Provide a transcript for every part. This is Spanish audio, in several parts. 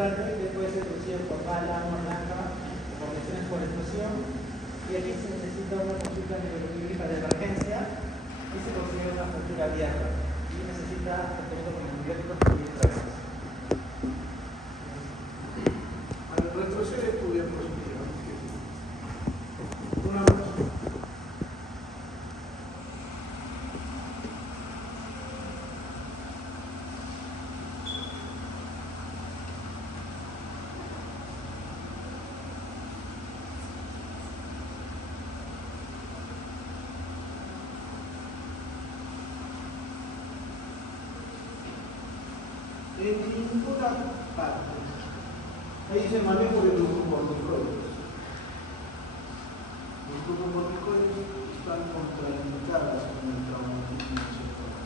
cráneo que puede ser producido por bala, morlaca, por lesiones por explosión. Y aquí se necesita una consulta neurológica de emergencia y se considera una fractura abierta. Y necesita tratamiento con antibióticos y tratamientos. Retrocede tu diapositiva. Una más. En ninguna parte. Ahí dice manejo de glucocorticoides. Los glucocorticoides están contraindicadas en el traumatismo cerebral.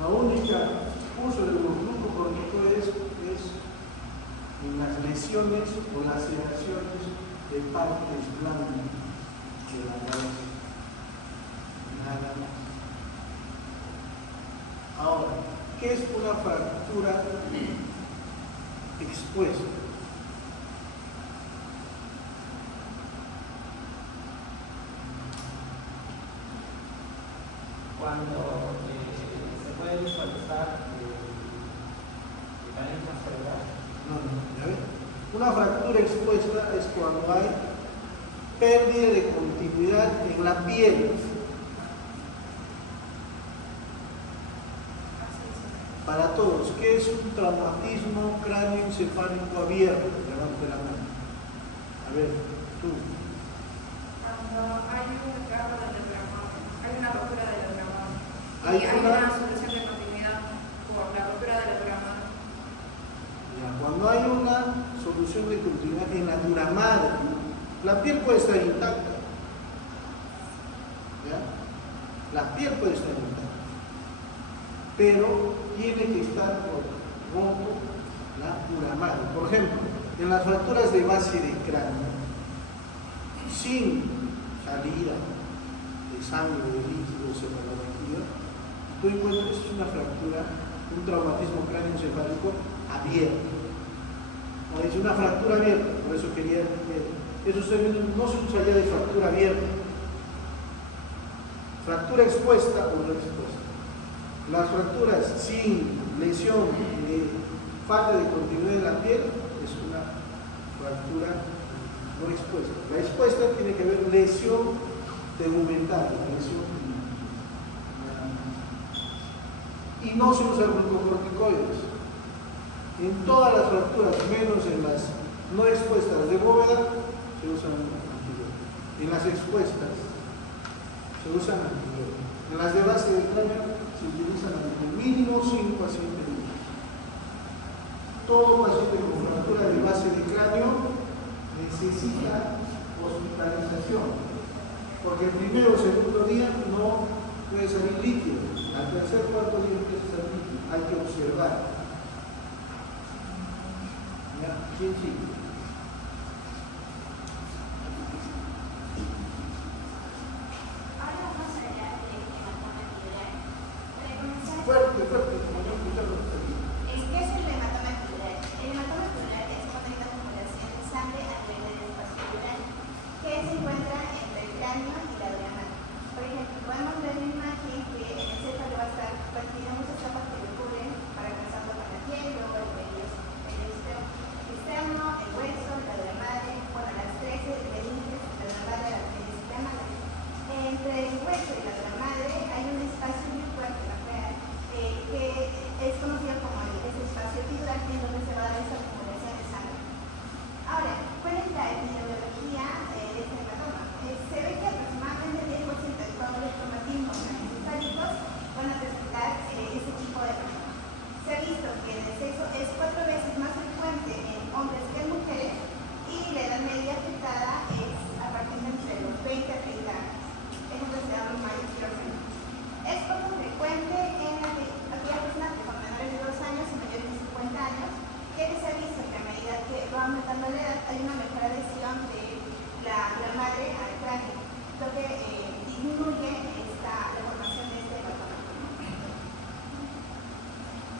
La única uso de los glucocorticoides es en las lesiones o laceraciones de partes blandas de la base. Nada más. Ahora, ¿qué es una fractura expuesta? Cuando se puede visualizar mecanismos cerebrales. ¿Ya ven? Una fractura expuesta es cuando hay pérdida de continuidad en la piel. Para todos, ¿qué es un traumatismo cráneoencefálico abierto? Levante la mano. A ver, tú. Cuando hay un desgarro del diafragma, hay una rotura del diafragma y Hay hay una- una solución de continuidad por la rotura del diafragma. Ya, cuando hay una solución de continuidad en la duramadre, la piel puede estar intacta. ¿Ya? La piel puede estar intacta, pero tiene que estar roto la duramadre. Por ejemplo, en las fracturas de base de cráneo, sin salida de sangre, de líquidos cefalorraquídeos, tú encuentras una fractura, un traumatismo cráneoencefálico abierto. No, es una fractura abierta, por eso quería esos términos no se usa ya de fractura abierta. Fractura expuesta o no expuesta. Las fracturas sin lesión de falta de continuidad de la piel es una fractura no expuesta. La expuesta tiene que ver lesión tegumentaria, lesión y no se usan glucocorticoides. En todas las fracturas, menos en las no expuestas de bóveda, se usan antibióticos. En las expuestas se usan antibióticos. En las de base de cráneo se utilizan mínimo 5 a 7 días. Todo paciente con fractura de base de cráneo necesita hospitalización, porque el primero o segundo día no puede salir líquido, al tercer o cuarto día empieza a salir líquido, hay que observar. ¿Ya? ¿Quién sigue? Fuerte, fuerte, como yo escuchaba. ¿Qué es el hematoma epidural? El hematoma epidural es una bonita acumulación de sangre a nivel del espacio epidural que se encuentra entre el cráneo y la duramadre. Por ejemplo, podemos ver una imagen que en el céfalo va a estar tiene muchas capas que lo cubren para comenzando con la piel, luego el externo, el hueso, la duramadre, bueno, las tres límites, la duramadre, la piel y la madre. Entre el hueso y la duramadre hay un espacio virtual que es conocido como ese espacio epidural, en donde se va a dar esa acumulación de sangre. Ahora, ¿cuál es la epidemiología de este hematoma? Se ve que aproximadamente el 10% de todos los traumatismos craneoencefálicos van a presentar este tipo de hematoma. Se ha visto que el sexo es 4 veces más frecuente en hombres que en mujeres y la edad media afectada es a partir de entre los 20 a 30 años. Es donde se da mayor frecuencia. Es poco frecuente en aquellas personas que son menores de 2 años y mayores de 50 años, que se ha visto que a medida que va aumentando la edad hay una mejor adhesión de la madre al cráneo, lo que disminuye la formación de este hematoma.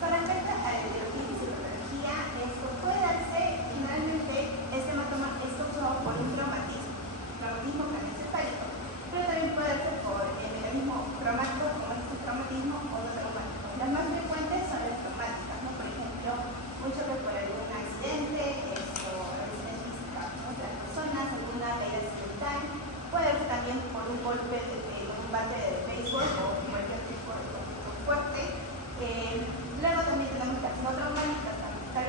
Para ver la radiología y fisiopatología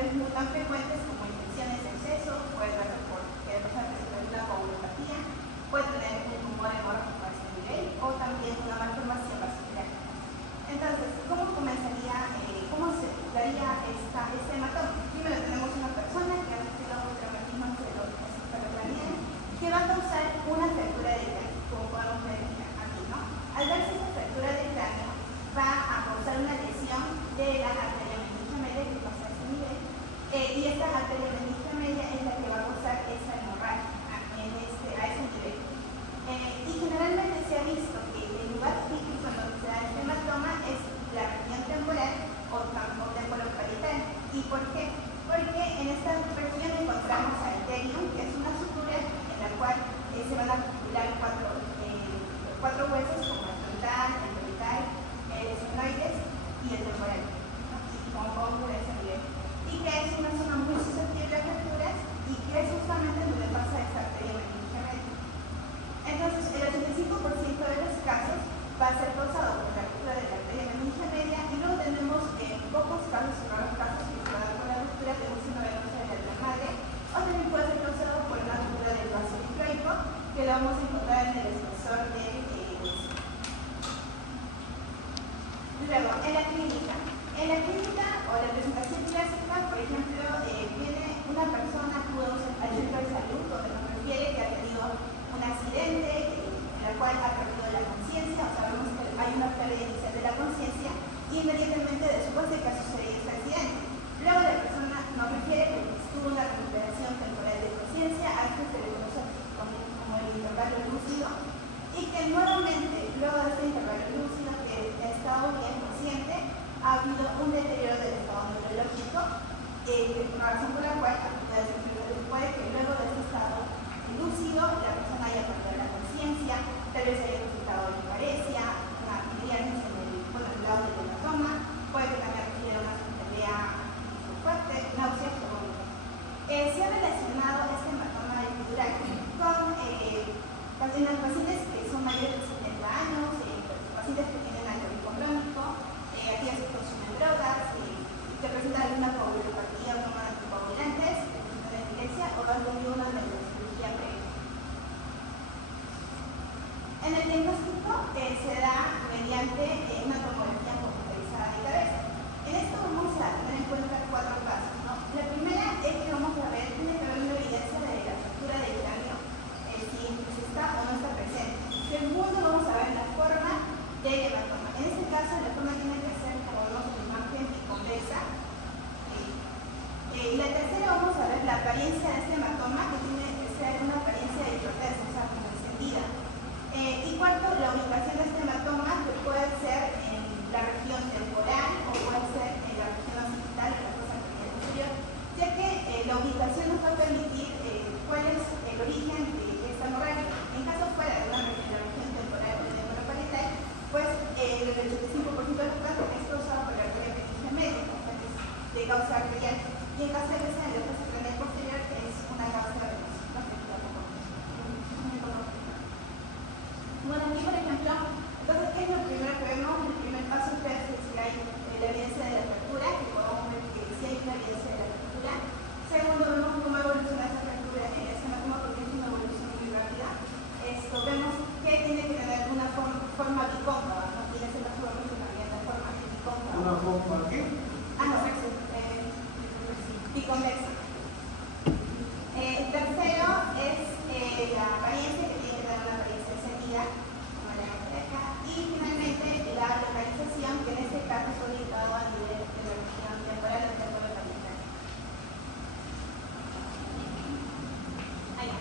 enfermedades no tan frecuentes como infecciones de exceso, puede darse por que la persona presenta una coagulopatía, puede tener un tumor hemorrágico a este nivel o también una malformación vascular. Entonces, ¿cómo comenzaría, cómo se daría este hematoma? Primero tenemos una persona que ha sufrido un traumatismo cerebrovascular que va a causar una fractura del cráneo, como podemos ver aquí, ¿no? Al darse esta fractura del cráneo, va a causar una lesión de la arteria meningia media que pasa a ese nivel, y esta arteria meningia media es la que va a causar esa hemorragia a ese nivel. Y generalmente se ha visto que el lugar crítico en donde se da este hematoma es la región temporal o temporoparietal. ¿Y por qué? Porque en esta región encontramos arterium, que es una sutura en la cual se van a articular cuatro huesos como el frontal, el parietal, el esfenoides y el temporal, ¿no? Y como podemos ver ese nivel. Y que es una zona muy susceptible a fracturas y que es justamente donde pasa esta arteria meningia media. Entonces, el 85% de los casos va a ser causado por la ruptura de la arteria meningia media y luego tenemos pocos casos, raros casos que se va a dar con la ruptura de un seno venoso de la arteria madre, o también puede ser causado por una ruptura del vaso diploico, que lo vamos a encontrar en el espesor del hueso. Luego, en la clínica o la presentación clásica, por ejemplo, viene una persona, acude al centro de salud donde nos refiere que ha tenido un accidente en la cual ha perdido la conciencia, o sea, vemos que hay una pérdida inicial de la conciencia y inmediatamente después de que ha sucedido este accidente. Luego la persona nos refiere que tuvo una recuperación temporal de conciencia, a esto se le conoce como el intervalo lúcido, y que nuevamente, luego de este intervalo lúcido que ha estado bien consciente, ha habido un deterioro del estado neurológico, una razón por la cual puede que luego de este estado lúcido la persona haya perdido la conciencia, tal vez haya resultado de paresia, una epidemias en el lado del hematoma, puede que también requiera una pelea fuerte, náuseas o vómitos. Se ha relacionado este hematoma epidural con los pacientes que son mayores de 70 años, pacientes que tienen alcoholismo crónico, aquellos que consumen drogas, que presentan alguna coagulopatía o toman anticoagulantes, que presentan epilepsia o han tenido una neurocirugía previa. En el diagnóstico se da mediante una tomografía computarizada de cabeza. En esto vamos a tener en cuenta 4 pasos, ¿no? La primera es que vamos a ver, tiene que haber una evidencia de la fractura del cráneo, si está o no está presente. Segundo, vamos a ver la forma del hematoma. En este caso, la forma tiene que ser, como vemos en la imagen, convexa. Y la tercera, vamos a ver la apariencia de este hematoma, que tiene que ser una apariencia de hipertensa, o sea, como encendida. Y cuarto, la ubicación de este hematoma, que puede ser en la región temporal o puede ser en la región occipital o la fosa arterial posterior, ya que la ubicación nos va a permitir cuál es el origen de esta hemorragia. En caso fuera de la región temporal o temporoparietal, pues el 85% de los casos es causado por la arteria meningia media, de causa arterial, y en caso de que sea en la fosa arterial posterior es una causa venosa. Bueno, aquí por ejemplo, entonces, ¿qué es lo primero que vemos? El primer paso es ver si hay la evidencia de la fractura, que podemos ver que sí hay una evidencia de la fractura. Segundo, vemos cómo evoluciona esta fractura en el hematoma, porque es una evolución muy rápida. Vemos que tiene que tener una forma bicóncava, no tiene que ser la forma también la forma bicóncava. ¿Una forma qué? Biconvexa. Tercero es la apariencia, que tiene que tener una apariencia encendida, como la acá. Y finalmente la localización, que en este caso es ubicado a nivel de la región temporal o temporoparietal.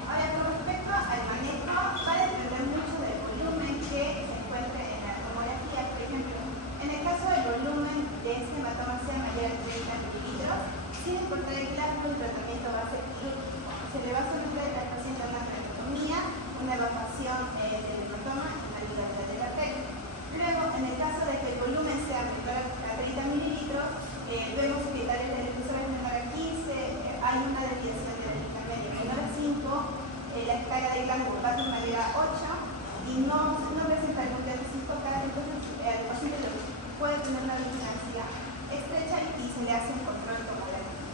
Ahora, con respecto al manejo, va a depender mucho del volumen que se encuentre en la tomografía. Por ejemplo, en el caso del volumen de este hematoma sea mayor a 30 mililitros, sin importar el cálculo, el tratamiento va a ser quirúrgico. Se le va a someter al paciente a una traqueotomía, una evacuación del hematoma y una ligadura de la arteria. Luego, en el caso de que el volumen sea menor a 30 mililitros, vemos que tal vez el espesor es menor a 15, hay una desviación de la línea media menor a 5, la escala de Glasgow va a ser mayor a 8 y no presenta algún déficit focal, entonces el paciente puede tener una vigilancia estrecha y se le hace un control tomográfico.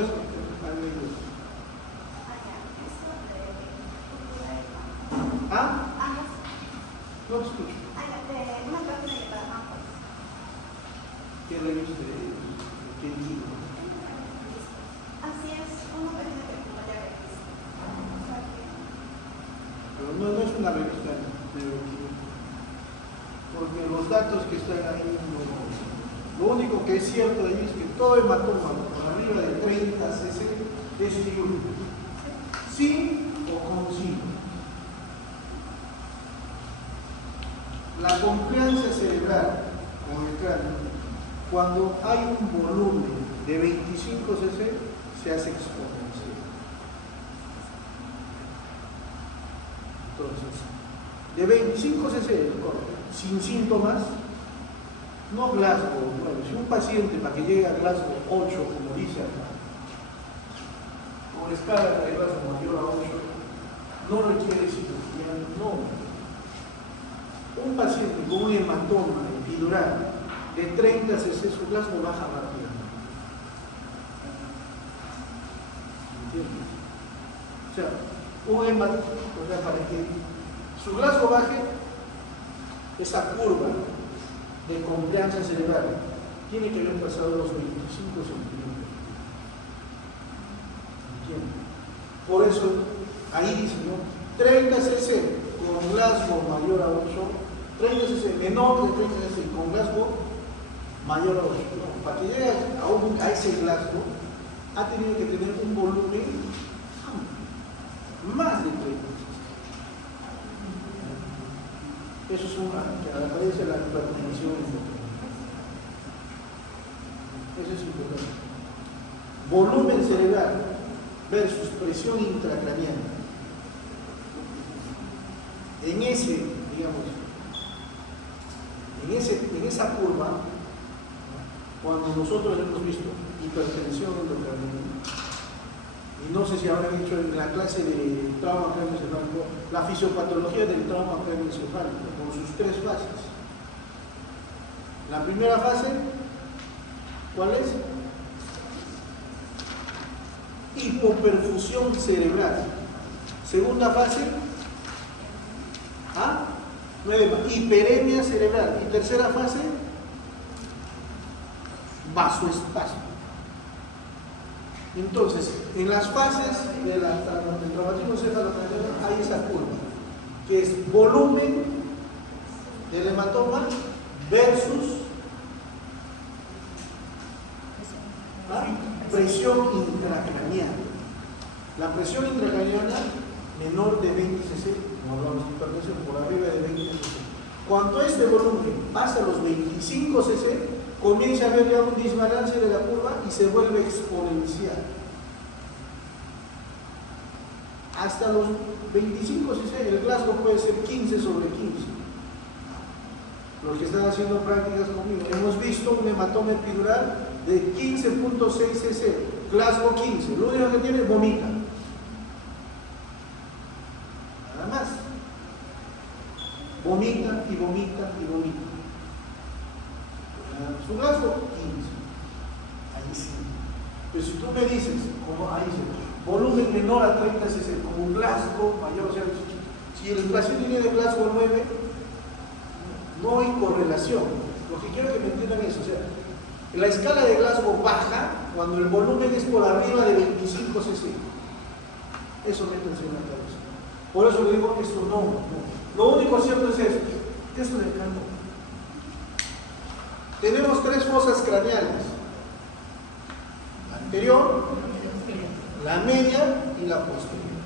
cortes. ¿Ah? No te escucho. ¿Qué revista es? ¿Qué libro? Así es, una página que acompaña revista. Pero no es una revista neuroquímica. Porque los datos que están ahí, lo único que es cierto ahí es que todo hematoma por arriba de 30 cc es quirúrgico. Sí o con sí. La compliancia cerebral con el cráneo, cuando hay un volumen de 25 cc, se hace exponencial. Entonces, de 25 cc el corte, sin síntomas, no Glasgow 9. Si un paciente para que llegue a Glasgow 8, como dice acá, con escala de Glasgow mayor a 8, no requiere cirugía, no. Un paciente con un hematoma epidural de 30 cc, su Glasgow baja rápidamente. ¿Entiendes? O sea, un hematoma, para que su Glasgow baje, esa curva de compliancia cerebral tiene que haber pasado los 25 centímetros. ¿Entiendes? Por eso, ahí dice, ¿no? 30 cc con Glasgow mayor a 8, 30 cc menor de 30 cc con Glasgow mayor a 8. No, para que llegue a ese Glasgow, ha tenido que tener un volumen más de 30 cc. Eso es una que aparece la hipertensión. Eso es importante. Volumen cerebral versus presión intracraneal. En ese, digamos, en esa curva, cuando nosotros hemos visto hipertensión endocraniana, y no sé si habrán dicho en la clase de trauma craneoencefálico, la fisiopatología del trauma craneoencefálico, con sus 3 fases. La primera fase, ¿cuál es? Hipoperfusión cerebral. Segunda fase, hiperemia cerebral. Y tercera fase, vasoespasmo. Entonces, en las fases del traumatismo encefalocraneal hay esa curva, que es volumen del hematoma versus presión intracraneal. La presión intracraneana menor de 20 cc, como hablamos de hipertensión, por arriba de 20 cc. Cuando este volumen pasa los 25 cc, comienza a haber ya un desbalance de la curva y se vuelve exponencial. Hasta los 25 cc, el Glasgow puede ser 15 sobre 15. Los que están haciendo prácticas conmigo, hemos visto un hematoma epidural de 15.6 cc, Glasgow 15. Lo único que tiene es vomita. Nada más. Vomita y vomita y vomita. Su Glasgow 15. Ahí sí. Pero si tú me dices, como ahí dice, volumen menor a 30 cc, como un Glasgow mayor, o sea, si el paciente tiene de Glasgow 9, no hay correlación. Lo que quiero que me entiendan es, o sea, la escala de Glasgow baja cuando el volumen es por arriba de 25 cc. Eso métanse en la cabeza. Por eso le digo que esto no. Lo único cierto es esto. Esto de acá no. Tenemos 3 fosas craneales: la anterior, la media y la posterior.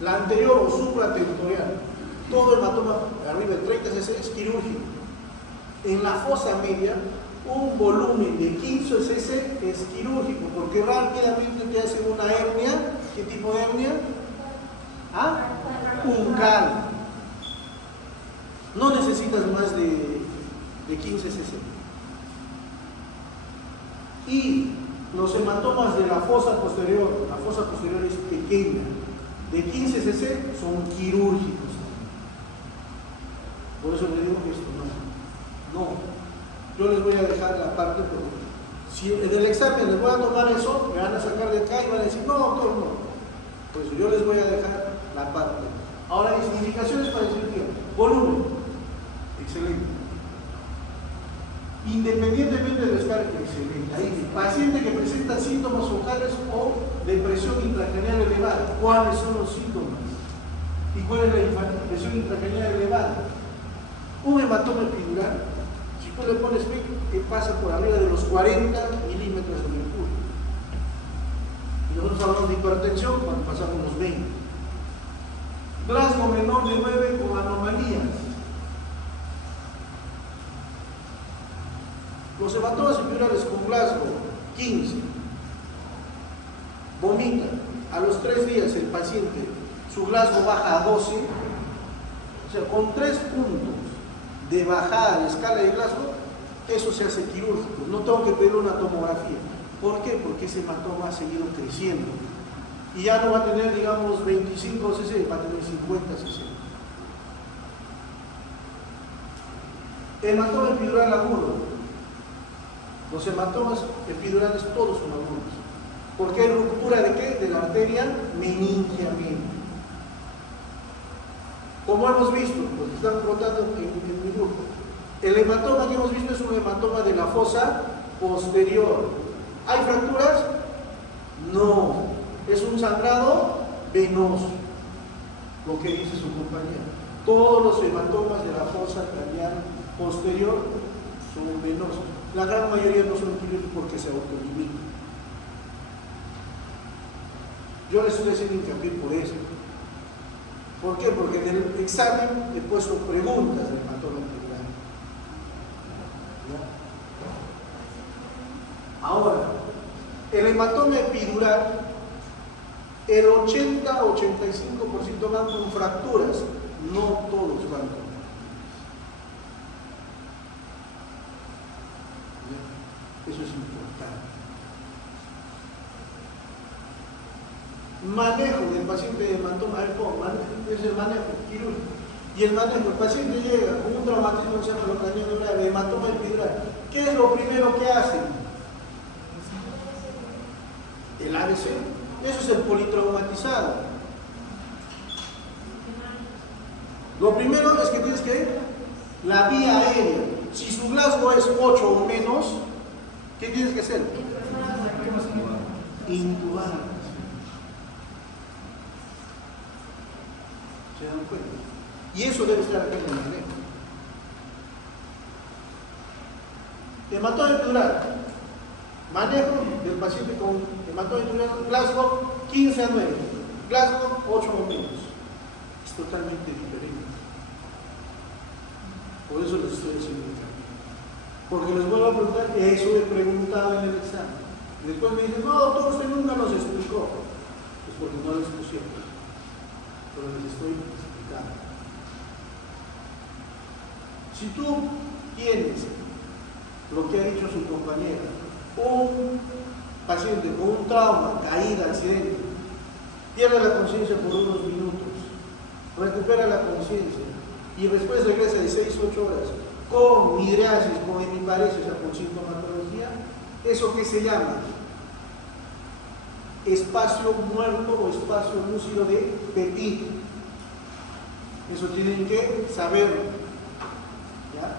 La anterior o supratentorial, todo hematoma arriba de 30 cc es quirúrgico. En la fosa media, un volumen de 15 cc es quirúrgico, porque rápidamente te hacen una hernia. ¿Qué tipo de hernia? Uncal. No necesitas más de 15 cc. Y los hematomas de la fosa posterior es pequeña, de 15 cc son quirúrgicos. Por eso le digo que esto no. Yo les voy a dejar la parte, porque Si en el examen les voy a tomar eso, me van a sacar de acá y van a decir, no, doctor, no. Pues yo les voy a dejar la parte. Ahora, hay indicaciones para decir bien. Volumen. Excelente. Independientemente de estar excelente. Ahí, paciente que presenta síntomas focales o de presión intracraneal elevada. ¿Cuáles son los síntomas? ¿Y cuál es la presión intracraneal elevada? Un hematoma epidural, si tú le pones PIC, que pasa por arriba de los 40 milímetros de mercurio. Y nosotros hablamos de hipertensión cuando pasamos los 20. Glasgow menor de 9 con anomalías. Los hematomas epidurales con Glasgow 15. Vomita. A los 3 días el paciente, su Glasgow baja a 12. O sea, con 3 puntos de bajada de escala de Glasgow, eso se hace quirúrgico. No tengo que pedir una tomografía. ¿Por qué? Porque ese hematoma ha seguido creciendo. Y ya no va a tener, digamos, 25 cc, va a tener 50 cc. Hematoma epidural agudo. Los hematomas epidurales todos son agudos. ¿Por qué? ¿Ruptura de qué? De la arteria meningia media. Como hemos visto, pues están flotando en mi grupo. El hematoma que hemos visto es un hematoma de la fosa posterior. ¿Hay fracturas? No. Es un sangrado venoso, lo que dice su compañera. Todos los hematomas de la fosa craneal posterior son venosos. La gran mayoría no son quirúrgicos porque se autolimitan. Yo les estoy haciendo hincapié por eso. ¿Por qué? Porque en el examen he puesto preguntas del hematoma epidural. Ahora, el hematoma epidural, el 80 o 85% van con fracturas, no todos van con fracturas. Eso es importante. Manejo del paciente de hematoma, es el manejo quirúrgico. Y el manejo, el paciente llega con un traumatismo encefalocraniano grave, hematoma epidural. ¿Qué es lo primero que hace? El ABC. Eso es el politraumatizado. Lo primero es que tienes que ir la vía aérea. Si su Glasgow es 8 o menos, ¿qué tienes que hacer? Intubar. ¿Se dan cuenta? Y eso debe estar acá en el manejo. Hematoma epidural. Manejo del paciente con hematoma epidural, Glasgow 15 a 9, Glasgow 8 o menos. Es totalmente diferente. Por eso les estoy haciendo el cambio. Porque les vuelvo a preguntar, eso he preguntado en el examen. Y después me dicen, no, doctor, usted nunca nos explicó. Pues porque no les pusieron. Pero les estoy explicando. Si tú tienes lo que ha dicho su compañera, un paciente con un trauma, caída, accidente, pierde la conciencia por unos minutos, recupera la conciencia y después regresa de 6-8 horas con midriasis, con hemiparesia, o sea, con sintomatología, ¿eso qué se llama? Espacio muerto o espacio lúcido de Petit. Eso tienen que saberlo. ¿Ya?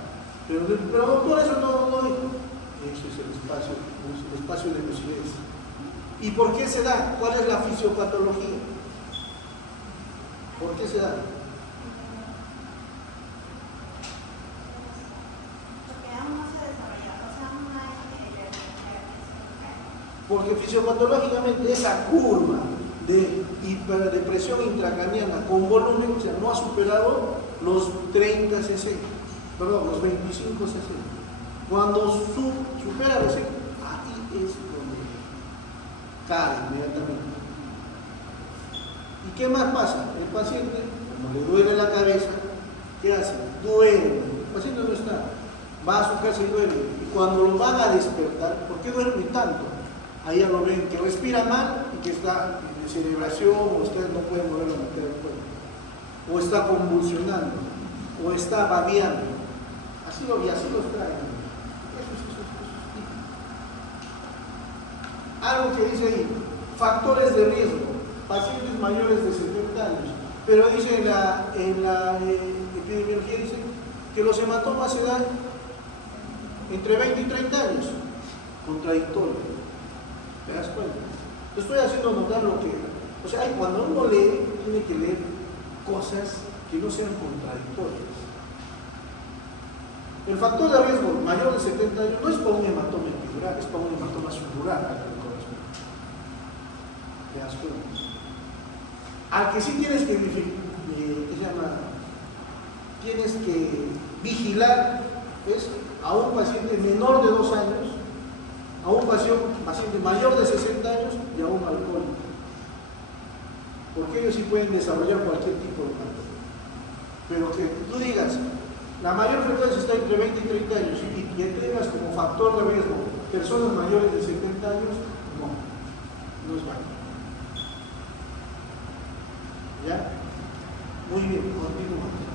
Pero doctor, eso no dijo. Eso es el espacio de lucidez. ¿Y por qué se da? ¿Cuál es la fisiopatología? ¿Por qué se da? Porque aún no se desarrolla, o sea, aún no hay Porque fisiopatológicamente esa curva de presión intracraniana con volumen, o sea, no ha superado los 30 cc, perdón, los 25 cc. Cuando supera los 100, ahí es donde cae inmediatamente. ¿Y qué más pasa? El paciente, como le duele la cabeza, ¿qué hace? Duerme. El paciente no está, va a su casa y duerme. Y cuando lo van a despertar, ¿por qué duerme tanto? Ahí ya lo ven que respira mal y que está en descerebración, o usted no puede mover la mitad del cuerpo, o está convulsionando, o está babeando. Así los traen. Eso es típico. algo que dice ahí, factores de riesgo, pacientes mayores de 70 años, pero dice en la epidemiología dice que los hematomas se dan entre 20 y 30 años, contradictorio, ¿te das cuenta? Te estoy haciendo notar lo que, o sea, cuando uno lee, tiene que leer cosas que no sean contradictorias. El factor de riesgo mayor de 70 años no es para un hematoma epidural, es para un hematoma sutural al que le corresponde. ¿Te das cuenta? Al que sí tienes que, tienes que vigilar es a un paciente menor de 2 años, a un paciente mayor de 60 años y a un alcohólico. Porque ellos sí pueden desarrollar cualquier tipo de hematoma. Pero que tú digas, la mayor frecuencia está entre 20 y 30 años y tengas como factor de riesgo personas mayores de 70 años, no es válido. ¿Ya? Muy bien, continuamos.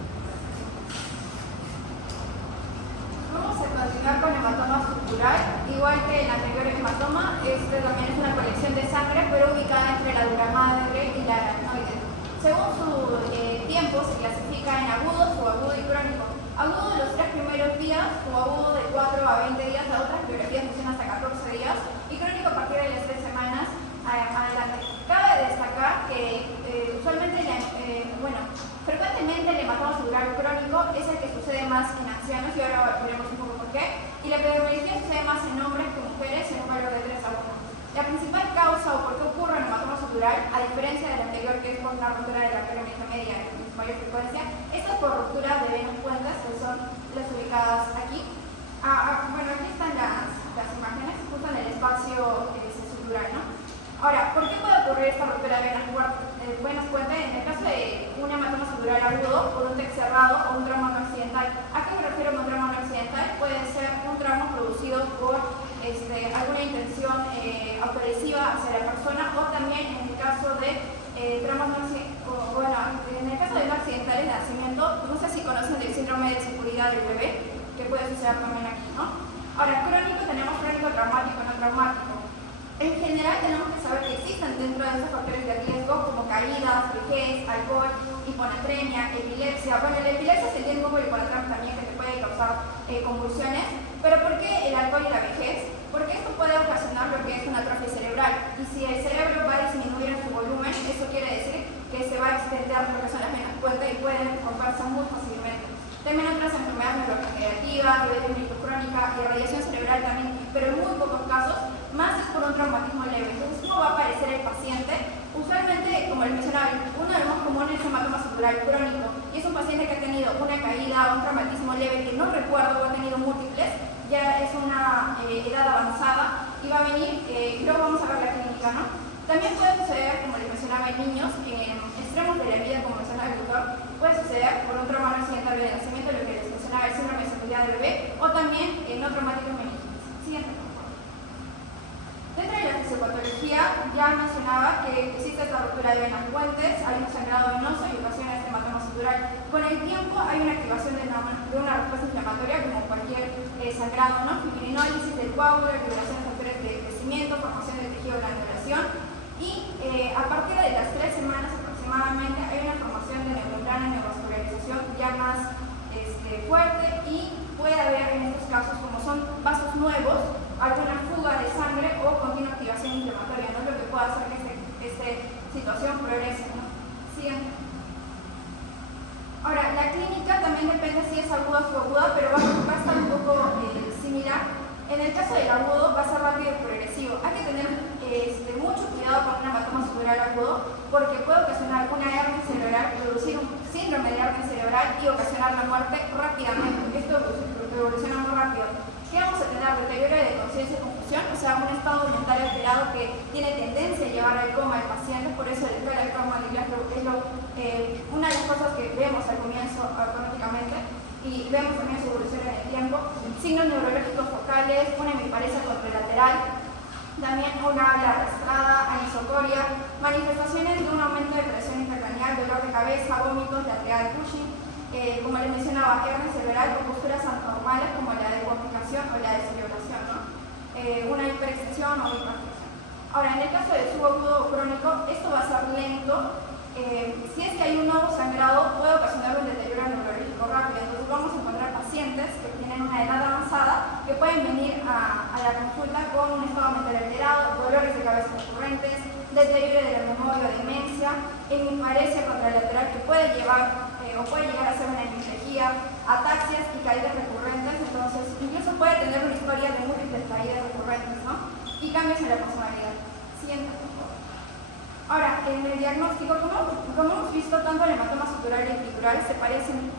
Vamos a continuar con hematoma sutural. Igual que el anterior hematoma, este también es una colección de sangre, pero ubicada entre la dura madre y la aracnoide. Según su tiempo, se clasifica en agudo, subagudo y crónico. Agudo los 3 primeros días, subagudo de 4 a 20 días, a otras biografías funcionan hasta 14 días, y crónico a partir de las 3 semanas adelante. Cabe destacar que frecuentemente el hematoma sutural crónico es el que sucede más en ancianos, y ahora veremos un poco por qué, y la epidemiología sucede más en hombres que mujeres en un valor de 3 a 1. La principal causa o por qué ocurre el hematoma sutural, a diferencia del anterior que es por una ruptura de la arteria media en mayor frecuencia, esta es por ruptura de venas puentes, que son las ubicadas aquí. Aquí están las imágenes, justo en el espacio sutural, ¿no? Ahora, ¿por qué puede ocurrir esta ruptura de venas puentes? En el caso de un hematoma sutural agudo, por un TEC cerrado o un trauma no accidental. ¿A qué me refiero con trauma no accidental? Puede ser un trauma producido por alguna intención autoresiva hacia la persona, o también en el caso de traumas no en el caso de no accidentales de nacimiento, no sé si conocen del síndrome de seguridad del bebé, que puede suceder también aquí, ¿no? Ahora, crónico, tenemos crónico traumático y no traumático. En general tenemos que saber que existen dentro de esos factores de riesgo como caídas, vejez, alcohol, hiponatremia, epilepsia. Bueno, la epilepsia se tiene un poco de hiponatremia también, que te puede causar convulsiones. Pero ¿por qué el alcohol y la vejez? Porque esto puede ocasionar lo que es una atrofia cerebral. Y si el cerebro va a disminuir en su volumen, eso quiere decir que se va a extender lo que son las venas puentes y pueden romperse muy fácilmente. También otras enfermedades neurodegenerativas, diabetes crónica y radiación cerebral también, pero en muy pocos casos, más es por un traumatismo leve. Entonces, ¿cómo va a aparecer el paciente? Usualmente, como les mencionaba, uno de los más comunes es el hematoma sutural crónico, y es un paciente que ha tenido una caída o un traumatismo leve que no recuerdo o ha tenido múltiples, ya es una edad avanzada y va a venir, y luego vamos a ver la clínica, ¿no? También puede suceder, como les mencionaba, en niños, en extremos de la vida, como mencionaba el doctor, puede suceder por un trauma no accidental de nacimiento, lo que les mencionaba, el síndrome de seguridad del bebé, o también no traumáticos meningitis. Siguiente, por favor. Dentro de la fisiopatología, ya mencionaba que existe esta ruptura de venas puentes, hay un sangrado venoso y ocasiones de hematoma sutural. Con el tiempo hay una activación de una respuesta inflamatoria, como cualquier sangrado, ¿no? Fibrinólisis del coágulo, liberación de factores de crecimiento, formación de tejido de granulación, y a partir de las 3 semanas aproximadamente hay una formación de neuromembrana y neovascularización ya más fuerte, y puede haber en estos casos, como son vasos nuevos, alguna fuga de sangre o continua activación inflamatoria, ¿no? Lo que puede hacer que esta situación progrese, ¿no? Siguiente. Ahora, la clínica también depende si es aguda o subaguda, pero va a estar un poco similar. En el caso del agudo va a ser rápido y progresivo. Hay que tener mucho cuidado con un hematoma sutural agudo, porque puede ocasionar una hernia cerebral, producir un síndrome de hernia cerebral y ocasionar la muerte rápidamente. Esto evoluciona muy rápido. ¿Qué vamos a tener? Deterioro de conciencia y confusión, o sea, un estado mental alterado que tiene tendencia a llevar al coma al paciente. Por eso el trauma de Glasgow es una de las cosas que vemos al comienzo automáticamente, y vemos también su evolución en el tiempo. Signos neurológicos focales, una hemiparesia contralateral, también una habla arrastrada, anisocoria, manifestaciones de un aumento de presión intracraneal, dolor de cabeza, vómitos, lateral Cushing, como les mencionaba, hernia cerebral con posturas anormales como la de comunicación o la de celebración, ¿no? Una hiperextensión o hipertensión. Ahora, en el caso de subagudo o crónico, esto va a ser lento. Si es que hay un nuevo sangrado, puede ocasionar un deterioro neurológico rápido. Entonces vamos a encontrar pacientes que tienen una edad avanzada que pueden venir a la consulta con un estado mental alterado, dolores de cabeza recurrentes, deterioro de la memoria o demencia, hemiparesia contralateral que puede llevar o puede llegar a ser una hemiplegia, ataxias y caídas recurrentes. Entonces incluso puede tener una historia de múltiples caídas recurrentes, ¿no? Y cambios en la personalidad. Siguiente, por favor. Ahora, en el diagnóstico, como hemos visto, tanto el hematoma sutural y epidural se parecen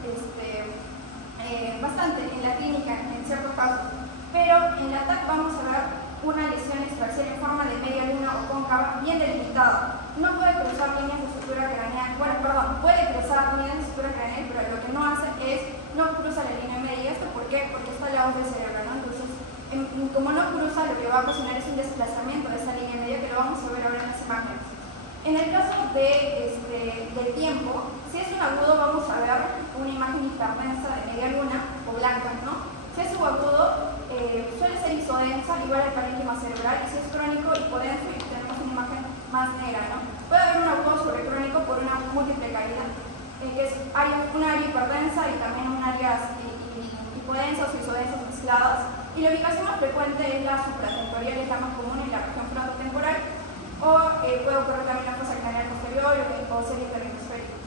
bastante en la clínica, en ciertos casos, pero en la TAC vamos a ver una lesión extraxial en forma de media luna o cóncava bien delimitada. No puede cruzar líneas de sutura craneal, puede cruzar líneas de sutura craneal, pero lo que no hace es, no cruza la línea media. ¿Esto por qué? Porque está al lado del cerebro, ¿no? Entonces, como no cruza, lo que va a ocasionar es un desplazamiento de esa línea media, que lo vamos a ver ahora en las imágenes. En el caso del tiempo, si es un agudo, vamos a ver una imagen hiperdensa de media luna o blanca, ¿no? Si es subagudo, suele ser isodensa, igual al parénquima cerebral, y si es crónico, hipodenso, y tenemos una imagen más negra, ¿no? Puede haber un agudo sobrecrónico por una múltiple caída, que es un área hiperdensa y también un área hipodensas o isodensas mezcladas, y la ubicación más frecuente es la supratemporal, es la más común en la región frontotemporal, o puede ocurrir también la fosa craneal posterior o serie interhemisférica.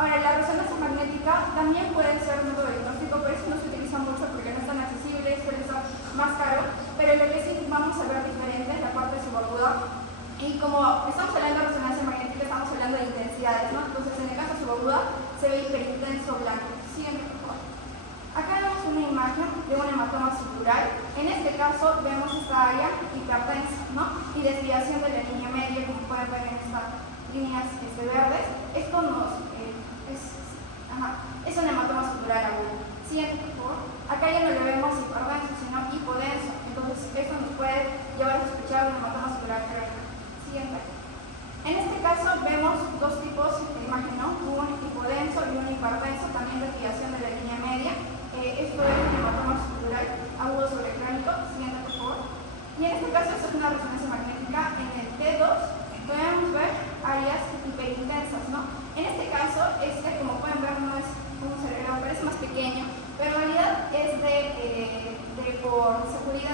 Ahora, la resonancia magnética también puede ser un método diagnóstico, pero eso no se utiliza mucho porque no es tan accesible, suele ser más caro, pero lo que sí vamos a ver diferente es la parte subaguda. Y como estamos hablando de resonancia magnética, estamos hablando de intensidades, ¿no? Entonces, en el caso subaguda se ve hiperintenso blanco. Siempre, por favor. Acá vemos una imagen de un hematoma sutural. En este caso vemos esta área hiperdensa, ¿no? Y desviación de la línea media, como pueden ver en estas líneas verdes. Esto es un hematoma sutural agudo. Siguiente, por favor. Acá ya no lo vemos hiperdenso, sino hipodenso. Entonces esto nos puede llevar a sospechar un hematoma sutural crónico. Siguiente. En este caso vemos dos tipos de imagen, ¿no? Un hipodenso y un hiperdenso, también desviación de la línea media. Esto es un hematoma sutural agudo sobrecrónico. Siguiente, por favor. Y en este caso, esto es una resonancia magnética. En el T2 podemos ver áreas hiperintensas, ¿no? En este caso, como pueden ver, no es un cerebro, parece más pequeño, pero en realidad es por seguridad